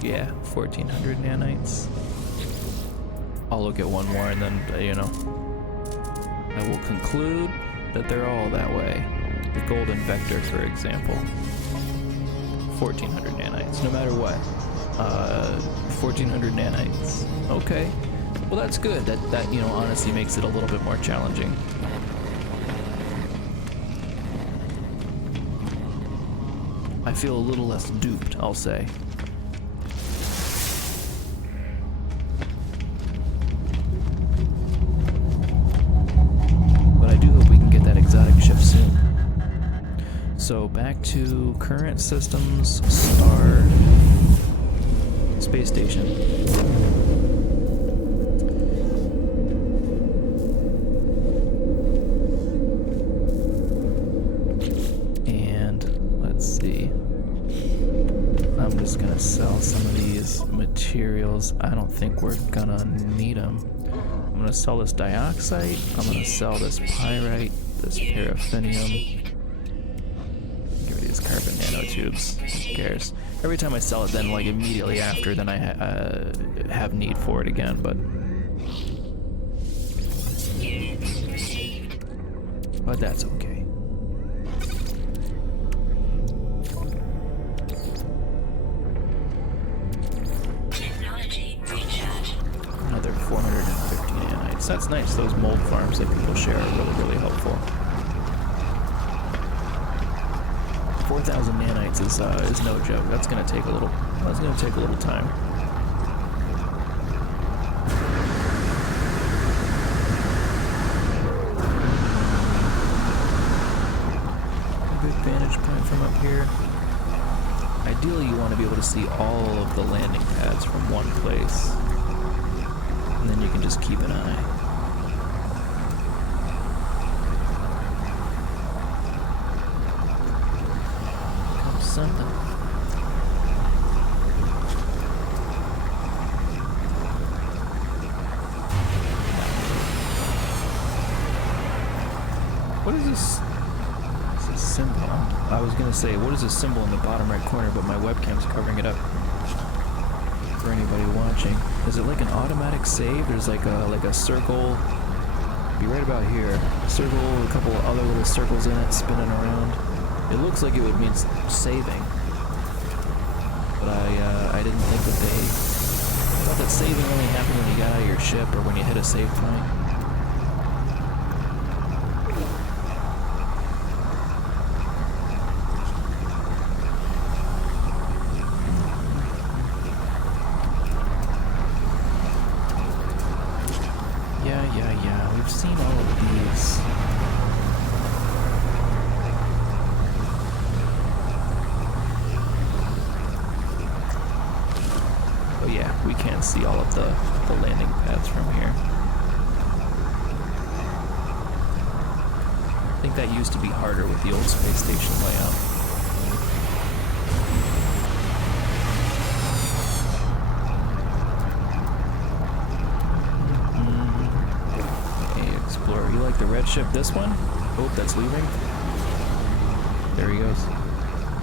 Yeah, 1,400 nanites. I'll look at one more and then, you know, I will conclude that they're all that way. The golden vector, for example. 1,400 nanites, no matter what. 1,400 nanites. Okay. Well, that's good. That you know, honestly makes it a little bit more challenging. I feel a little less duped, I'll say. But I do hope we can get that exotic ship soon. So back to current systems, star, space station. And let's see. I'm just gonna sell some of these materials. I don't think we're gonna need them. I'm gonna sell this dioxide. I'm gonna sell this pyrite, this paraffinium. Carbon nanotubes. Who cares? Every time I sell it, then like immediately after, then I have need for it again. But that's okay. Technology recharge. Another 450 nanites. That's nice. Those mold farms that people share are really, really helpful. 4,000 nanites is no joke. That's gonna take a little. That's gonna take a little time. Good vantage point from up here. Ideally, you want to be able to see all of the landing pads from one place, and then you can just keep an eye. Comes something. What is this? Symbol. I was gonna say, what is this symbol in the bottom right corner, but my webcam's covering it up for anybody watching. Is it like an automatic save? There's like a circle. Be right about here. A circle, a couple of other little circles in it, spinning around. It looks like it would mean saving, but I didn't think that I thought that saving only happened when you got out of your ship or when you hit a save point. Yeah, we've seen all of these. Oh yeah, we can't see all of the landing pads from here. I think that used to be harder with the old space station layout. You like the red ship, this one? Oh, that's leaving. There he goes.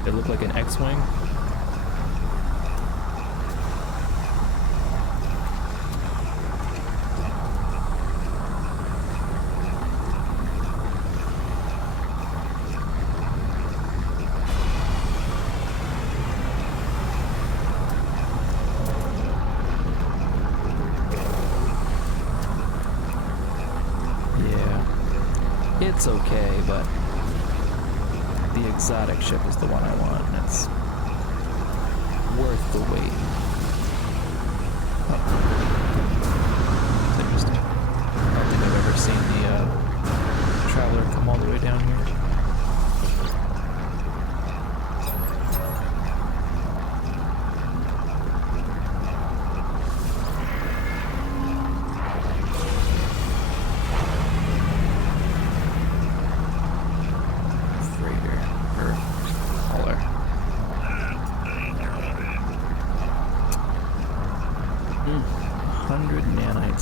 It looked like an X-Wing. It's okay, but the exotic ship is the one I want, and it's worth the wait. Oh. It's interesting. I don't think I've ever seen the Traveler come all the way down here.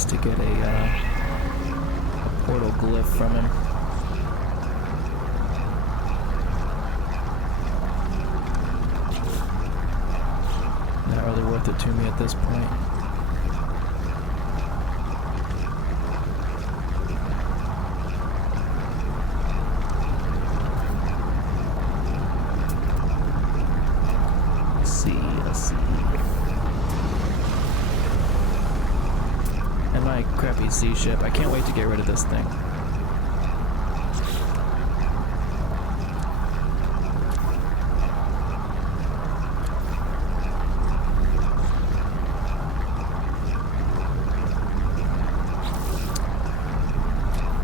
To get a portal glyph from him. Not really worth it to me at this point. Let's see. And my crappy sea ship. I can't wait to get rid of this thing.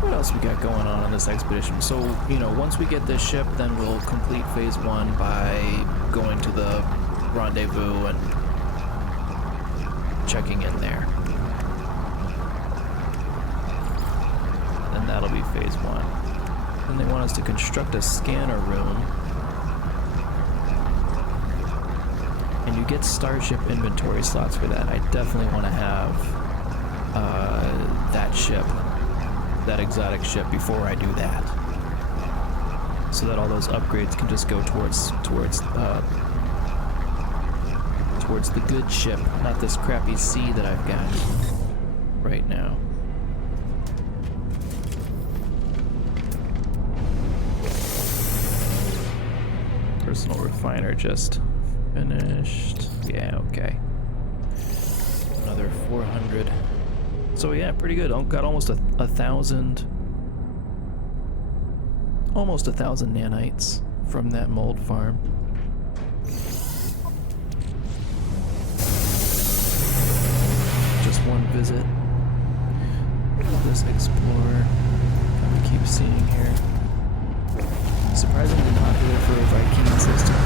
What else we got going on this expedition? So, you know, once we get this ship, then we'll complete phase 1 by going to the rendezvous and checking in there. That'll be phase 1. Then they want us to construct a scanner room. And you get starship inventory slots for that. I definitely want to have that ship, that exotic ship, before I do that. So that all those upgrades can just go towards the good ship, not this crappy C that I've got right now. Personal refiner just finished. Yeah, okay. Another 400. So yeah, pretty good. Got almost a thousand. Almost 1,000 nanites from that mold farm. Just one visit. This explorer. We keep seeing here. Surprisingly popular for a Viking system.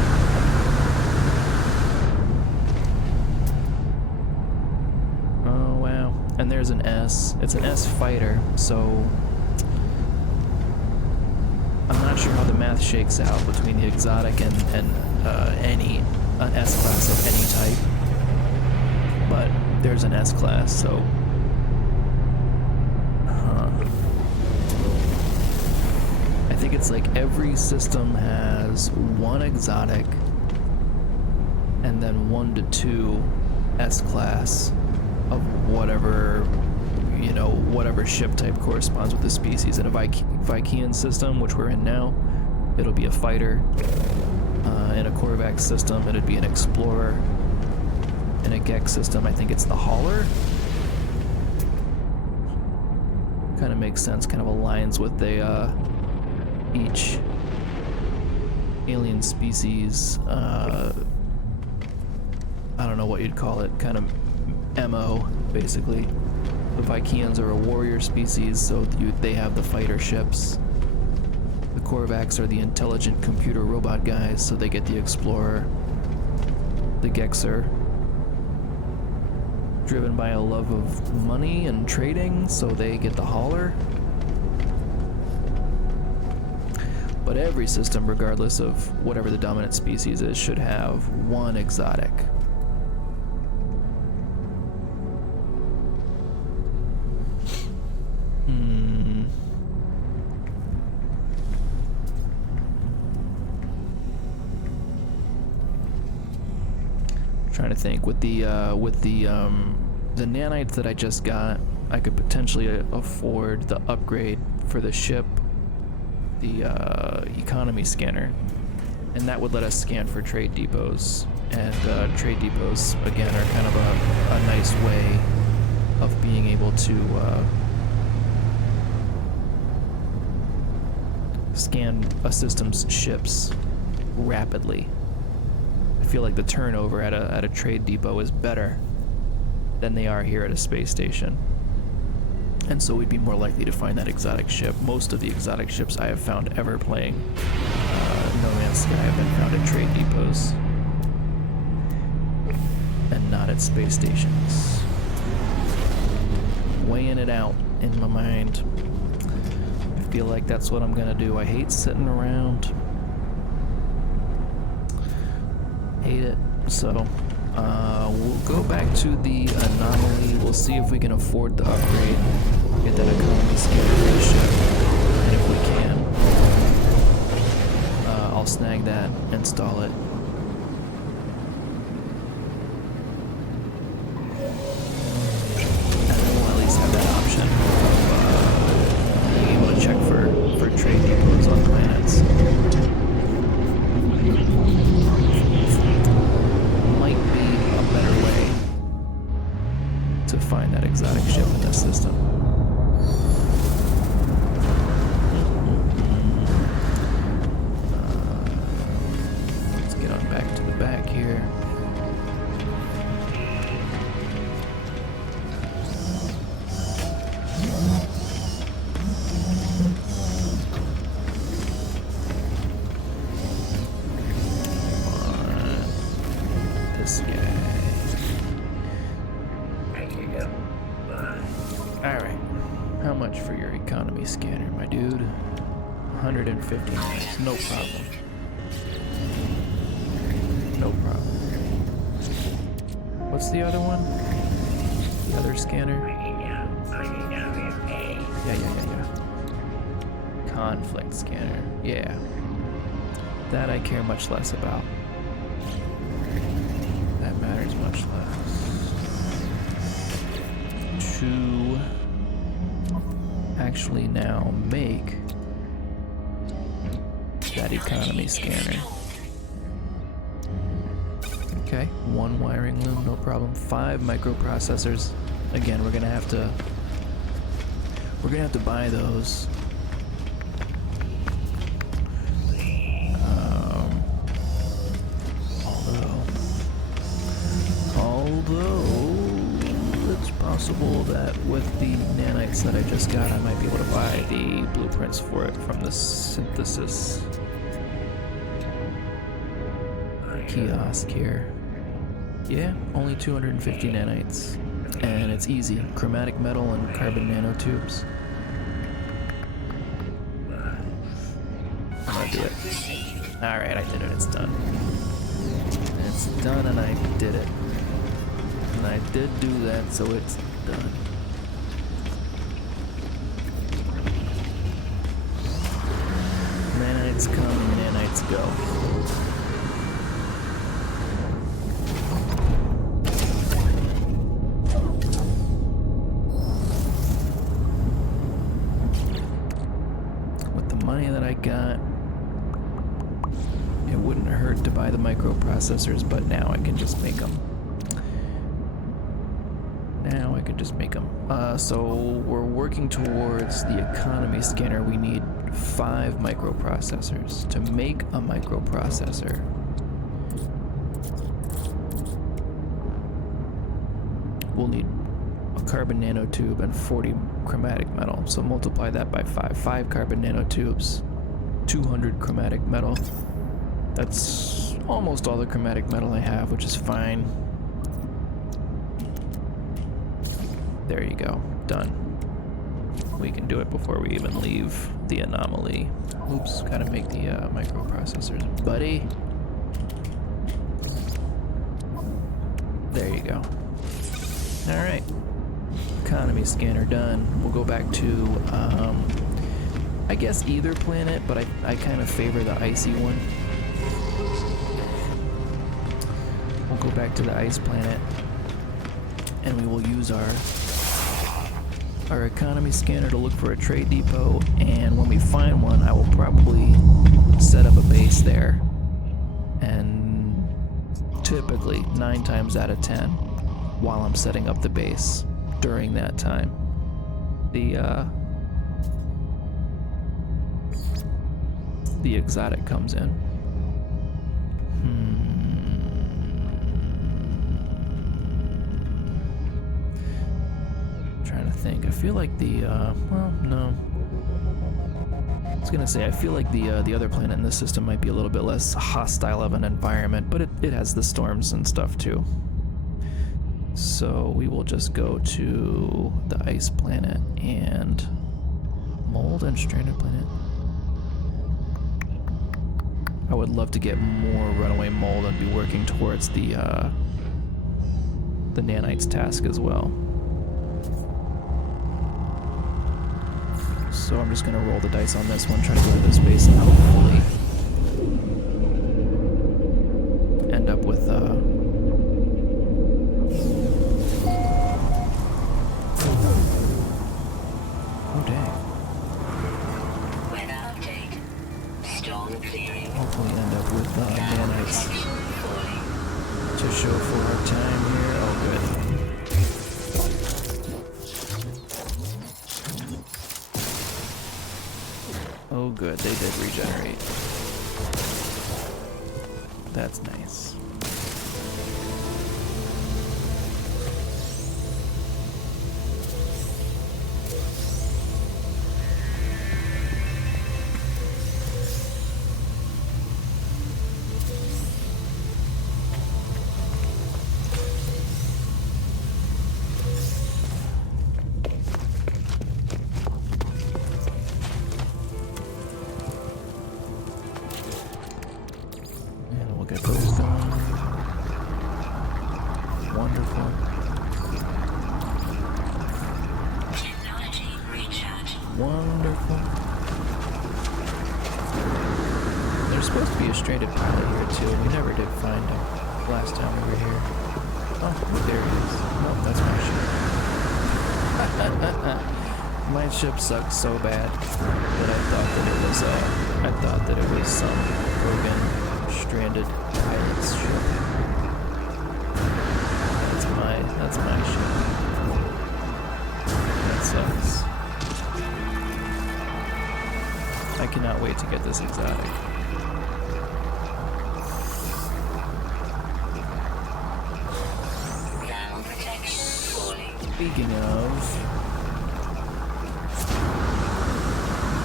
Oh wow. And there's an S. It's an S fighter, so I'm not sure how the math shakes out between the exotic and an S class of any type. But there's an S class, so I think it's like every system has one exotic and then 1 to 2 S class of whatever, you know, whatever ship type corresponds with the species. In a Viking system, which we're in now, it'll be a fighter. In a Korvax system, it'd be an explorer. In a Gex system, I think it's the hauler. Kind of makes sense, kind of aligns with the each alien species, I don't know what you'd call it, kind of MO, basically. The Vikings are a warrior species, so they have the fighter ships. The Korvax are the intelligent computer robot guys, so they get the explorer. The Gex are driven by a love of money and trading, so they get the hauler. But every system, regardless of whatever the dominant species is, should have one exotic. Trying to think with the nanites that I just got, I could potentially afford the upgrade for the ship, the economy scanner, and that would let us scan for trade depots. And trade depots again are kind of a nice way of being able to scan a system's ships rapidly. I feel like the turnover at a trade depot is better than they are here at a space station. And so we'd be more likely to find that exotic ship. Most of the exotic ships I have found ever playing No Man's Sky have been found at trade depots and not at space stations. Weighing it out in my mind. I feel like that's what I'm gonna do. I hate sitting around. Hate it. So we'll go back to the anomaly. We'll see if we can afford the upgrade. Get that economy scanner for the ship. And if we can, I'll snag that, install it. And then we'll at least have that option of being able to check for trade depots on planets. Might be a better way to find that exotic ship in this system. Let's get on back to the back here. This guy. Alright. How much for your economy scanner, my dude? 150 miles. No problem. No problem. What's the other one? The other scanner? Yeah. Conflict scanner. Yeah. That I care much less about. That matters much less. To actually now make that economy scanner. Okay, 1 wiring loom, no problem. 5 microprocessors. Again, we're gonna have to buy those. possible that with the nanites that I just got, I might be able to buy the blueprints for it from the synthesis kiosk here. Yeah, only 250 nanites. And it's easy. Chromatic metal and carbon nanotubes. I'm gonna do it. Alright, I did it. It's done. It's done and I did it. And I did do that, so it's done. Nanites come, nanites go. With the money that I got, it wouldn't hurt to buy the microprocessors, but now I can just make them. Now I can just make them. So we're working towards the economy scanner. We need 5 microprocessors. To make a microprocessor, we'll need a carbon nanotube and 40 chromatic metal. So multiply that by 5. 5 carbon nanotubes, 200 chromatic metal. That's almost all the chromatic metal I have, which is fine. There you go. Done. We can do it before we even leave the anomaly. Oops, gotta make the microprocessors. Buddy. There you go. Alright. Economy scanner done. We'll go back to, I guess either planet, but I kind of favor the icy one. We'll go back to the ice planet, and we will use our economy scanner to look for a trade depot, and when we find one, I will probably set up a base there. And typically, 9 times out of 10, while I'm setting up the base, during that time, the exotic comes in. Trying to think. I feel like the well, no. I was gonna say I feel like the other planet in this system might be a little bit less hostile of an environment, but it has the storms and stuff too. So we will just go to the ice planet and mold and stranded planet. I would love to get more runaway mold and be working towards the nanites task as well. So I'm just gonna roll the dice on this one, try to go to this base and hopefully end up with oh dang. Weather update. Storm clearing. Hopefully end up with nanites to show for our time here. Oh good. Oh good, they did regenerate. That's nice. Get those done. Wonderful. Technology recharge. Wonderful. There's supposed to be a stranded pilot here too. We never did find him last time we were here. Oh, there he is. No, that's my ship. My ship sucks so bad that I thought that it was some broken stranded pilot's ship. That's my ship. That sucks. I cannot wait to get this exotic. Ground protection falling. Speaking of,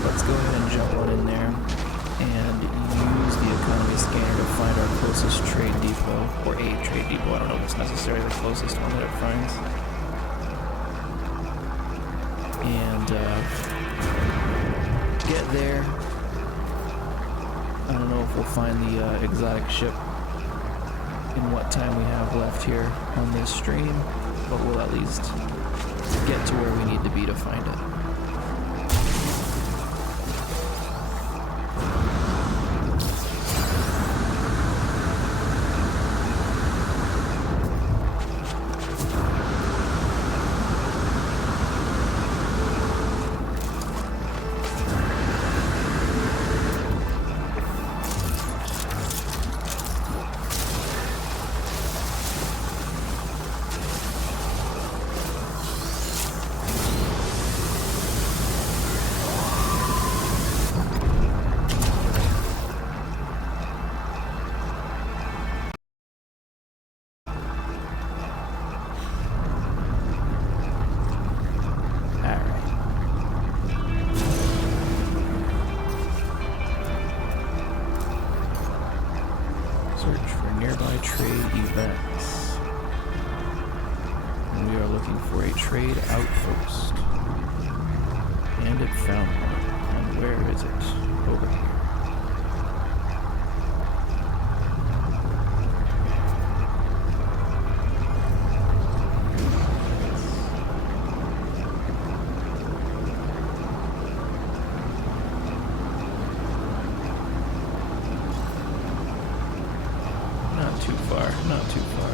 let's go ahead and jump on in there and use the economy scanner to find our closest trade depot, or a trade depot. I don't know if it's necessarily the closest one that it finds. And get there. I don't know if we'll find the exotic ship in what time we have left here on this stream, but we'll at least get to where we need to be to find it. Nearby trade events. And we are looking for a trade outpost. And it found one. And where is it? Over here. Not too far.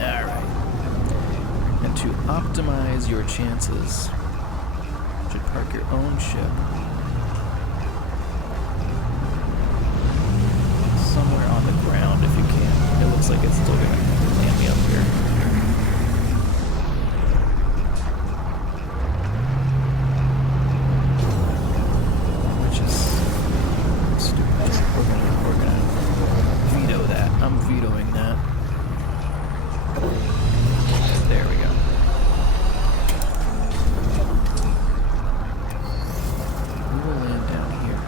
Alright. And to optimize your chances, you should park your own ship somewhere on the ground if you can. It looks like it's still gonna land me up here. Which is stupid. We're gonna veto that. I'm vetoing that. There we go. We will land down here.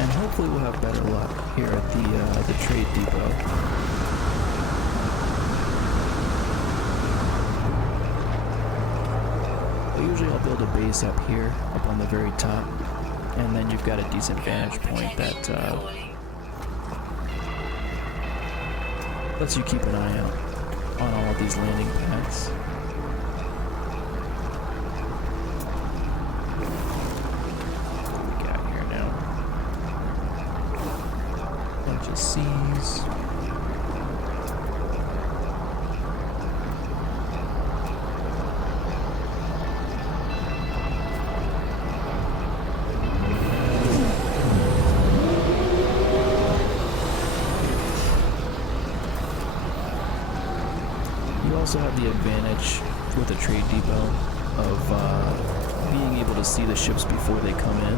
And hopefully we'll have better luck here at the trade depot. But usually I'll build a base up here, up on the very top, and then you've got a decent vantage point that lets you keep an eye out on all of these landing pads. Seas. You also have the advantage with a trade depot of being able to see the ships before they come in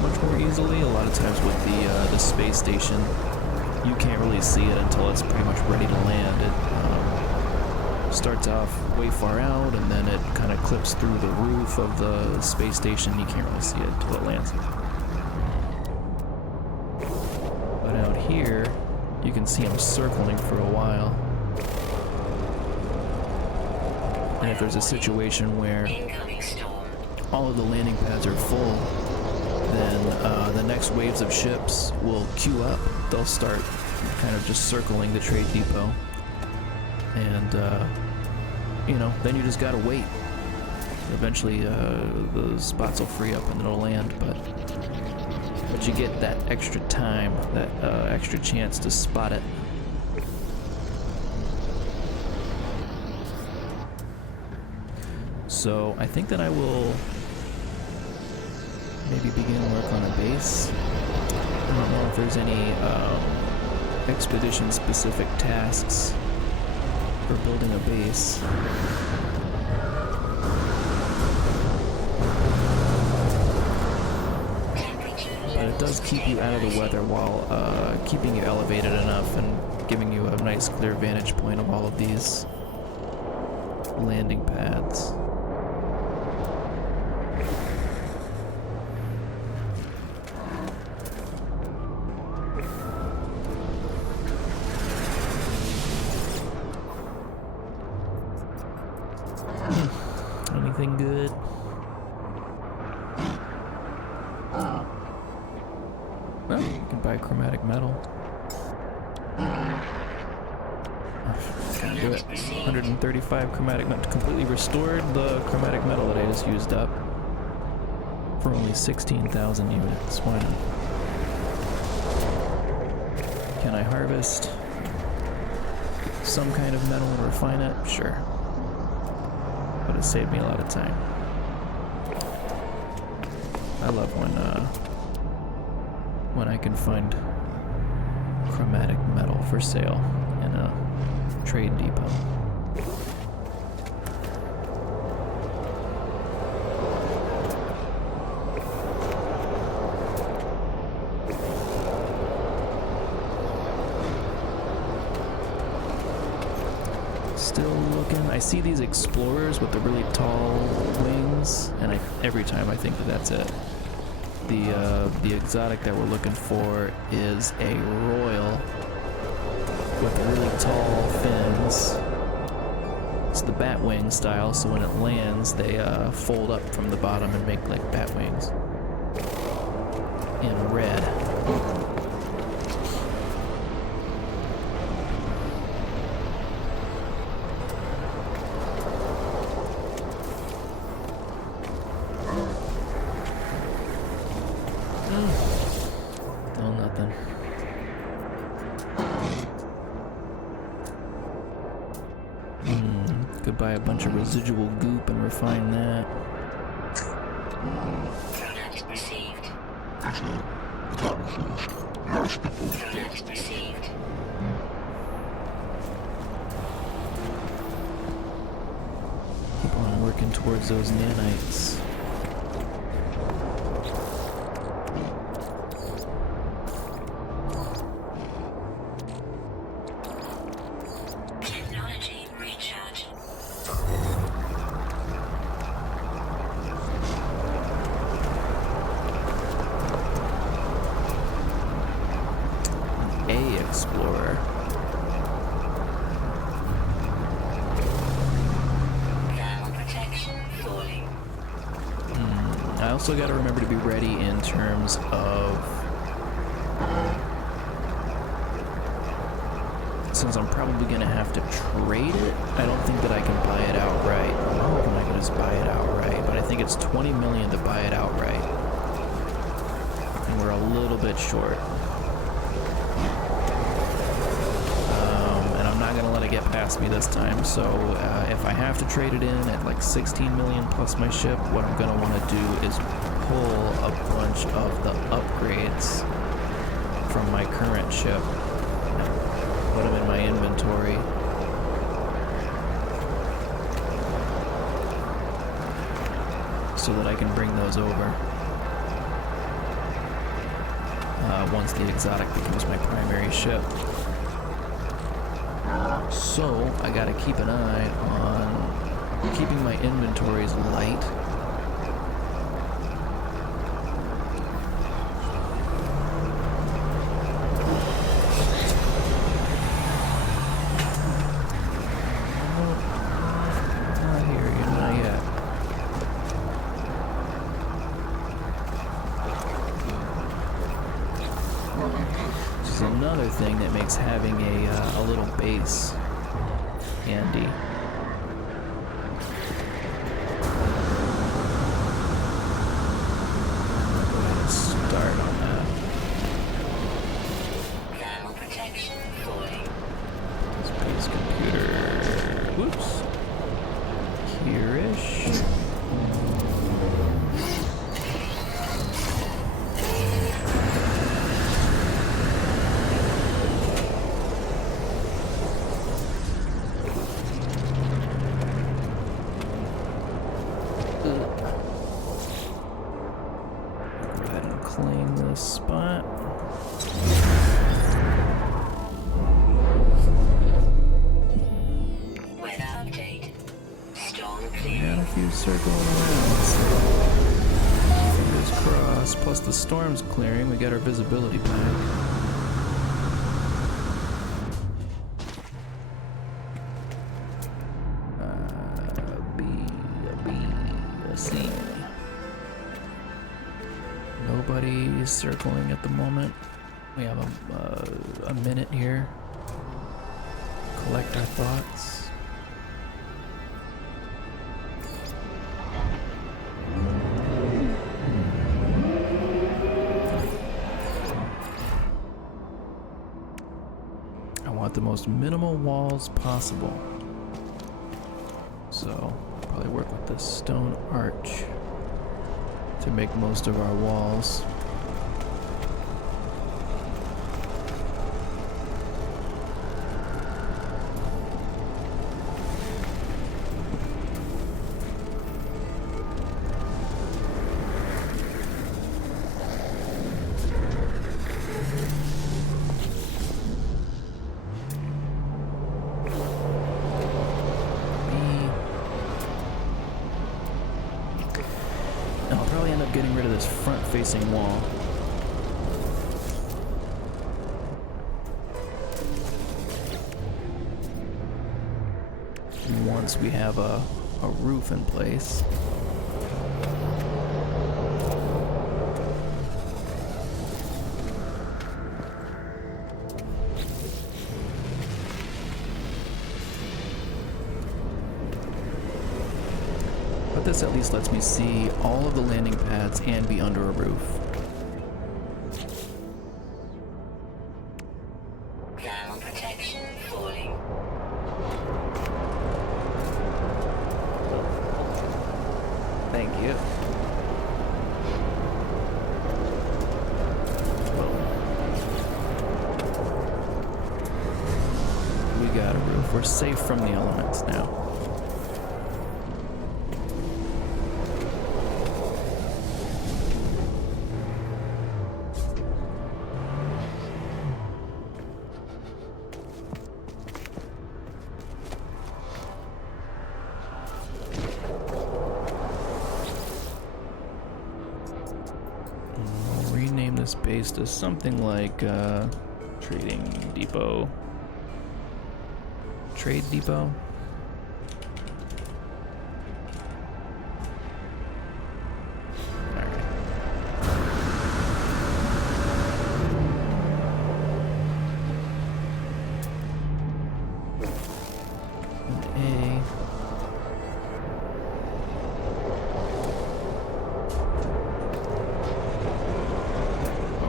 much more easily. A lot of times with the space station, you can't really see it until it's pretty much ready to land. It starts off way far out, and then it kind of clips through the roof of the space station. You can't really see it until it lands. But out here, you can see them circling for a while. And if there's a situation where all of the landing pads are full, then the next waves of ships will queue up. They'll start kind of just circling the trade depot. And, you know, then you just gotta wait. Eventually, the spots will free up and it'll land, but you get that extra time, that extra chance to spot it. So I think that I will maybe begin work on a base. I don't know if there's any expedition-specific tasks for building a base. But it does keep you out of the weather while keeping you elevated enough and giving you a nice clear vantage point of all of these landing pads. Anything good? Well, you can buy chromatic metal. Can't do it. 135 chromatic metal. Completely restored the chromatic metal that I just used up for only 16,000 units. Why not? Can I harvest some kind of metal and refine it? Sure. But it saved me a lot of time. I love when I can find chromatic metal for sale in a trade depot. Still looking. I see these explorers with the really tall wings, and every time I think that that's it. The exotic that we're looking for is a royal with really tall fins. It's the bat wing style, so when it lands, they fold up from the bottom and make like bat wings in red. Still nothing. Could buy a bunch of residual goop and refine that. Product received. Product received. Keep on working towards those nanites. Technology recharge. A explorer. Thermal protection falling. I also got to remember to be ready in terms of, since I'm probably going to have to trade it, I don't think that I can buy it outright. I'm hoping I can just buy it outright, but I think it's 20 million to buy it outright. And we're a little bit short. And I'm not going to let it get past me this time, so if I have to trade it in at like 16 million plus my ship, what I'm going to want to do is pull a bunch of the upgrades from my current ship, put them in my inventory, so that I can bring those over once the exotic becomes my primary ship. So I gotta keep an eye on keeping my inventories light. Not here, not yet. Which is another thing that makes having a little base handy. Go ahead and start on that. Thermal protection falling. Space computer. Whoops. Here-ish. circling around. So fingers crossed. Plus the storm's clearing. We got our visibility back. A C. Nobody circling at the moment. We have a minute here. Collect our thoughts. I want the most minimal walls possible. So, probably work with this stone arch to make most of our walls. I'll probably end up getting rid of this front-facing wall. Once we have a roof in place. But this at least lets me see all of the landing pads and be under a roof. Ground protection falling. Thank you. We got a roof. We're safe from the elements now. Rename this base to something like trading depot. Trade depot.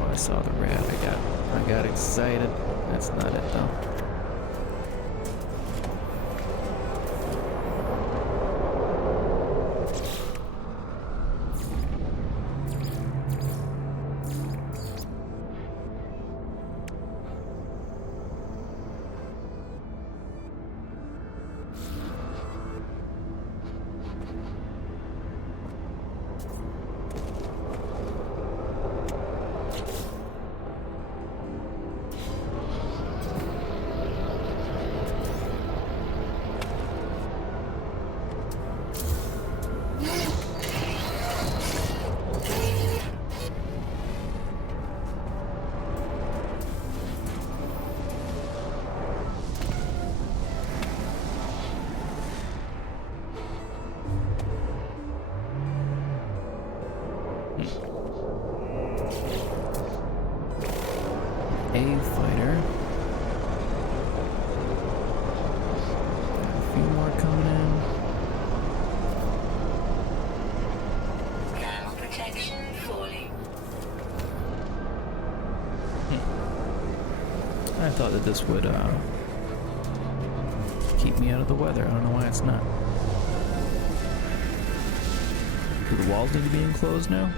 I saw the rat. I got excited. That's not it though. A fighter. A few more coming in. Ground protection falling. I thought that this would keep me out of the weather. I don't know why it's not. Do the walls need to be enclosed now?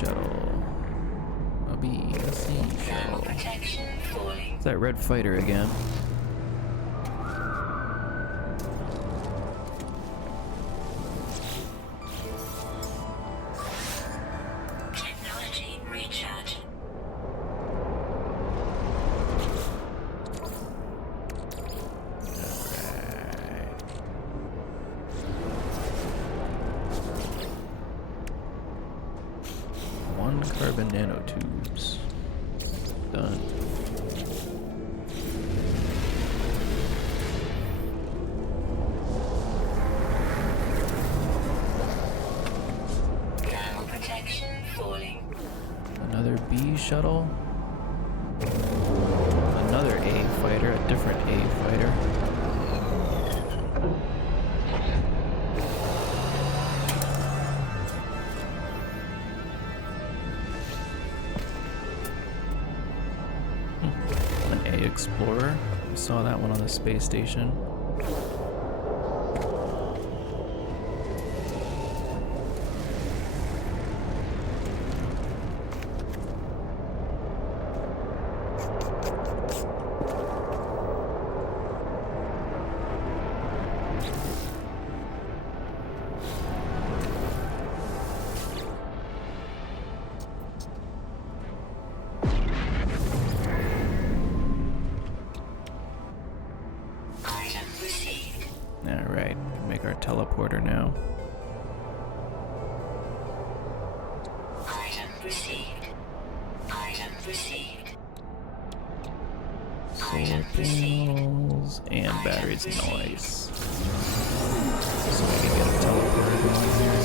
shuttle. A B, a C Thermal shuttle. protection falling. It's that red fighter again. Technology recharge. One carbon nanotubes. Done. Thermal protection falling. Another B shuttle. Another A fighter, a different A fighter. An A explorer. We saw that one on the space station. Item received. Alright, we can make our teleporter now. Item received. Item received. Solar panels and batteries, nice. So we can get a teleporter going here.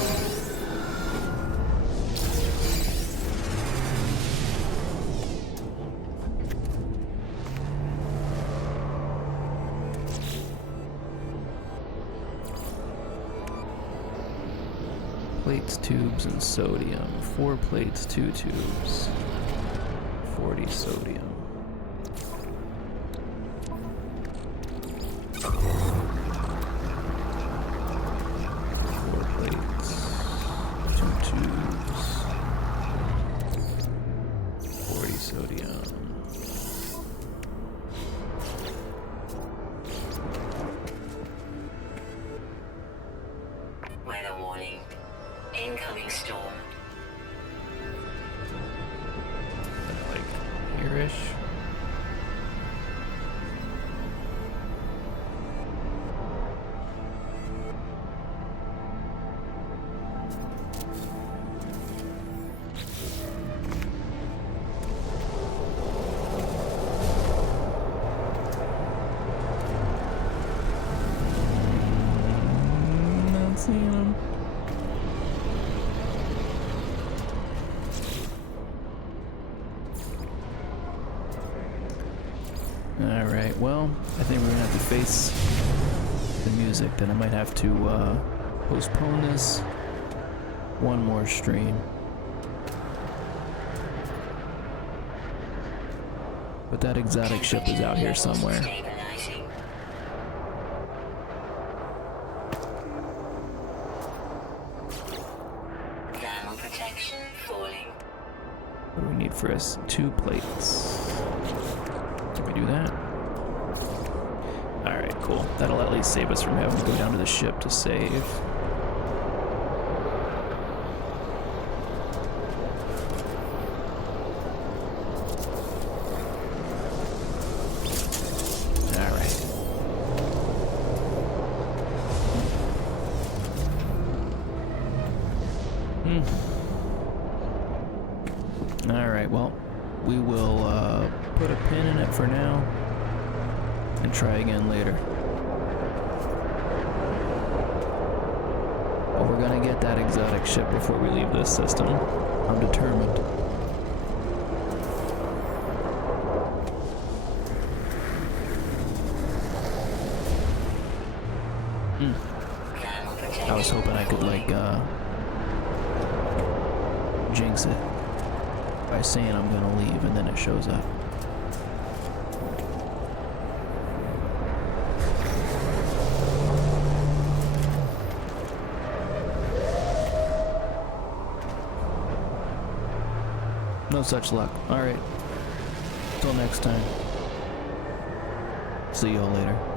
Plates, tubes, and sodium. 4 plates, 2 tubes. 40 sodium. 4 plates, 2 tubes. 40 sodium. Weather warning. Incoming storm. Like here-ish. Not seeing them. Alright, well, I think we're gonna have to face the music. Then I might have to postpone this one more stream. But that exotic ship is out here somewhere. Stabilizing. Thermal protection falling. What do we need for us? 2 plates. Can we do that? Alright, cool. That'll at least save us from having to go down to the ship to save. Alright. Alright, well, we will put a pin in it for now and try again later. But we're gonna get that exotic ship before we leave this system. I'm determined. Thermal protection. I was hoping I could, like, jinx it by saying I'm gonna leave and then it shows up. No such luck. Alright. Till next time. See y'all later.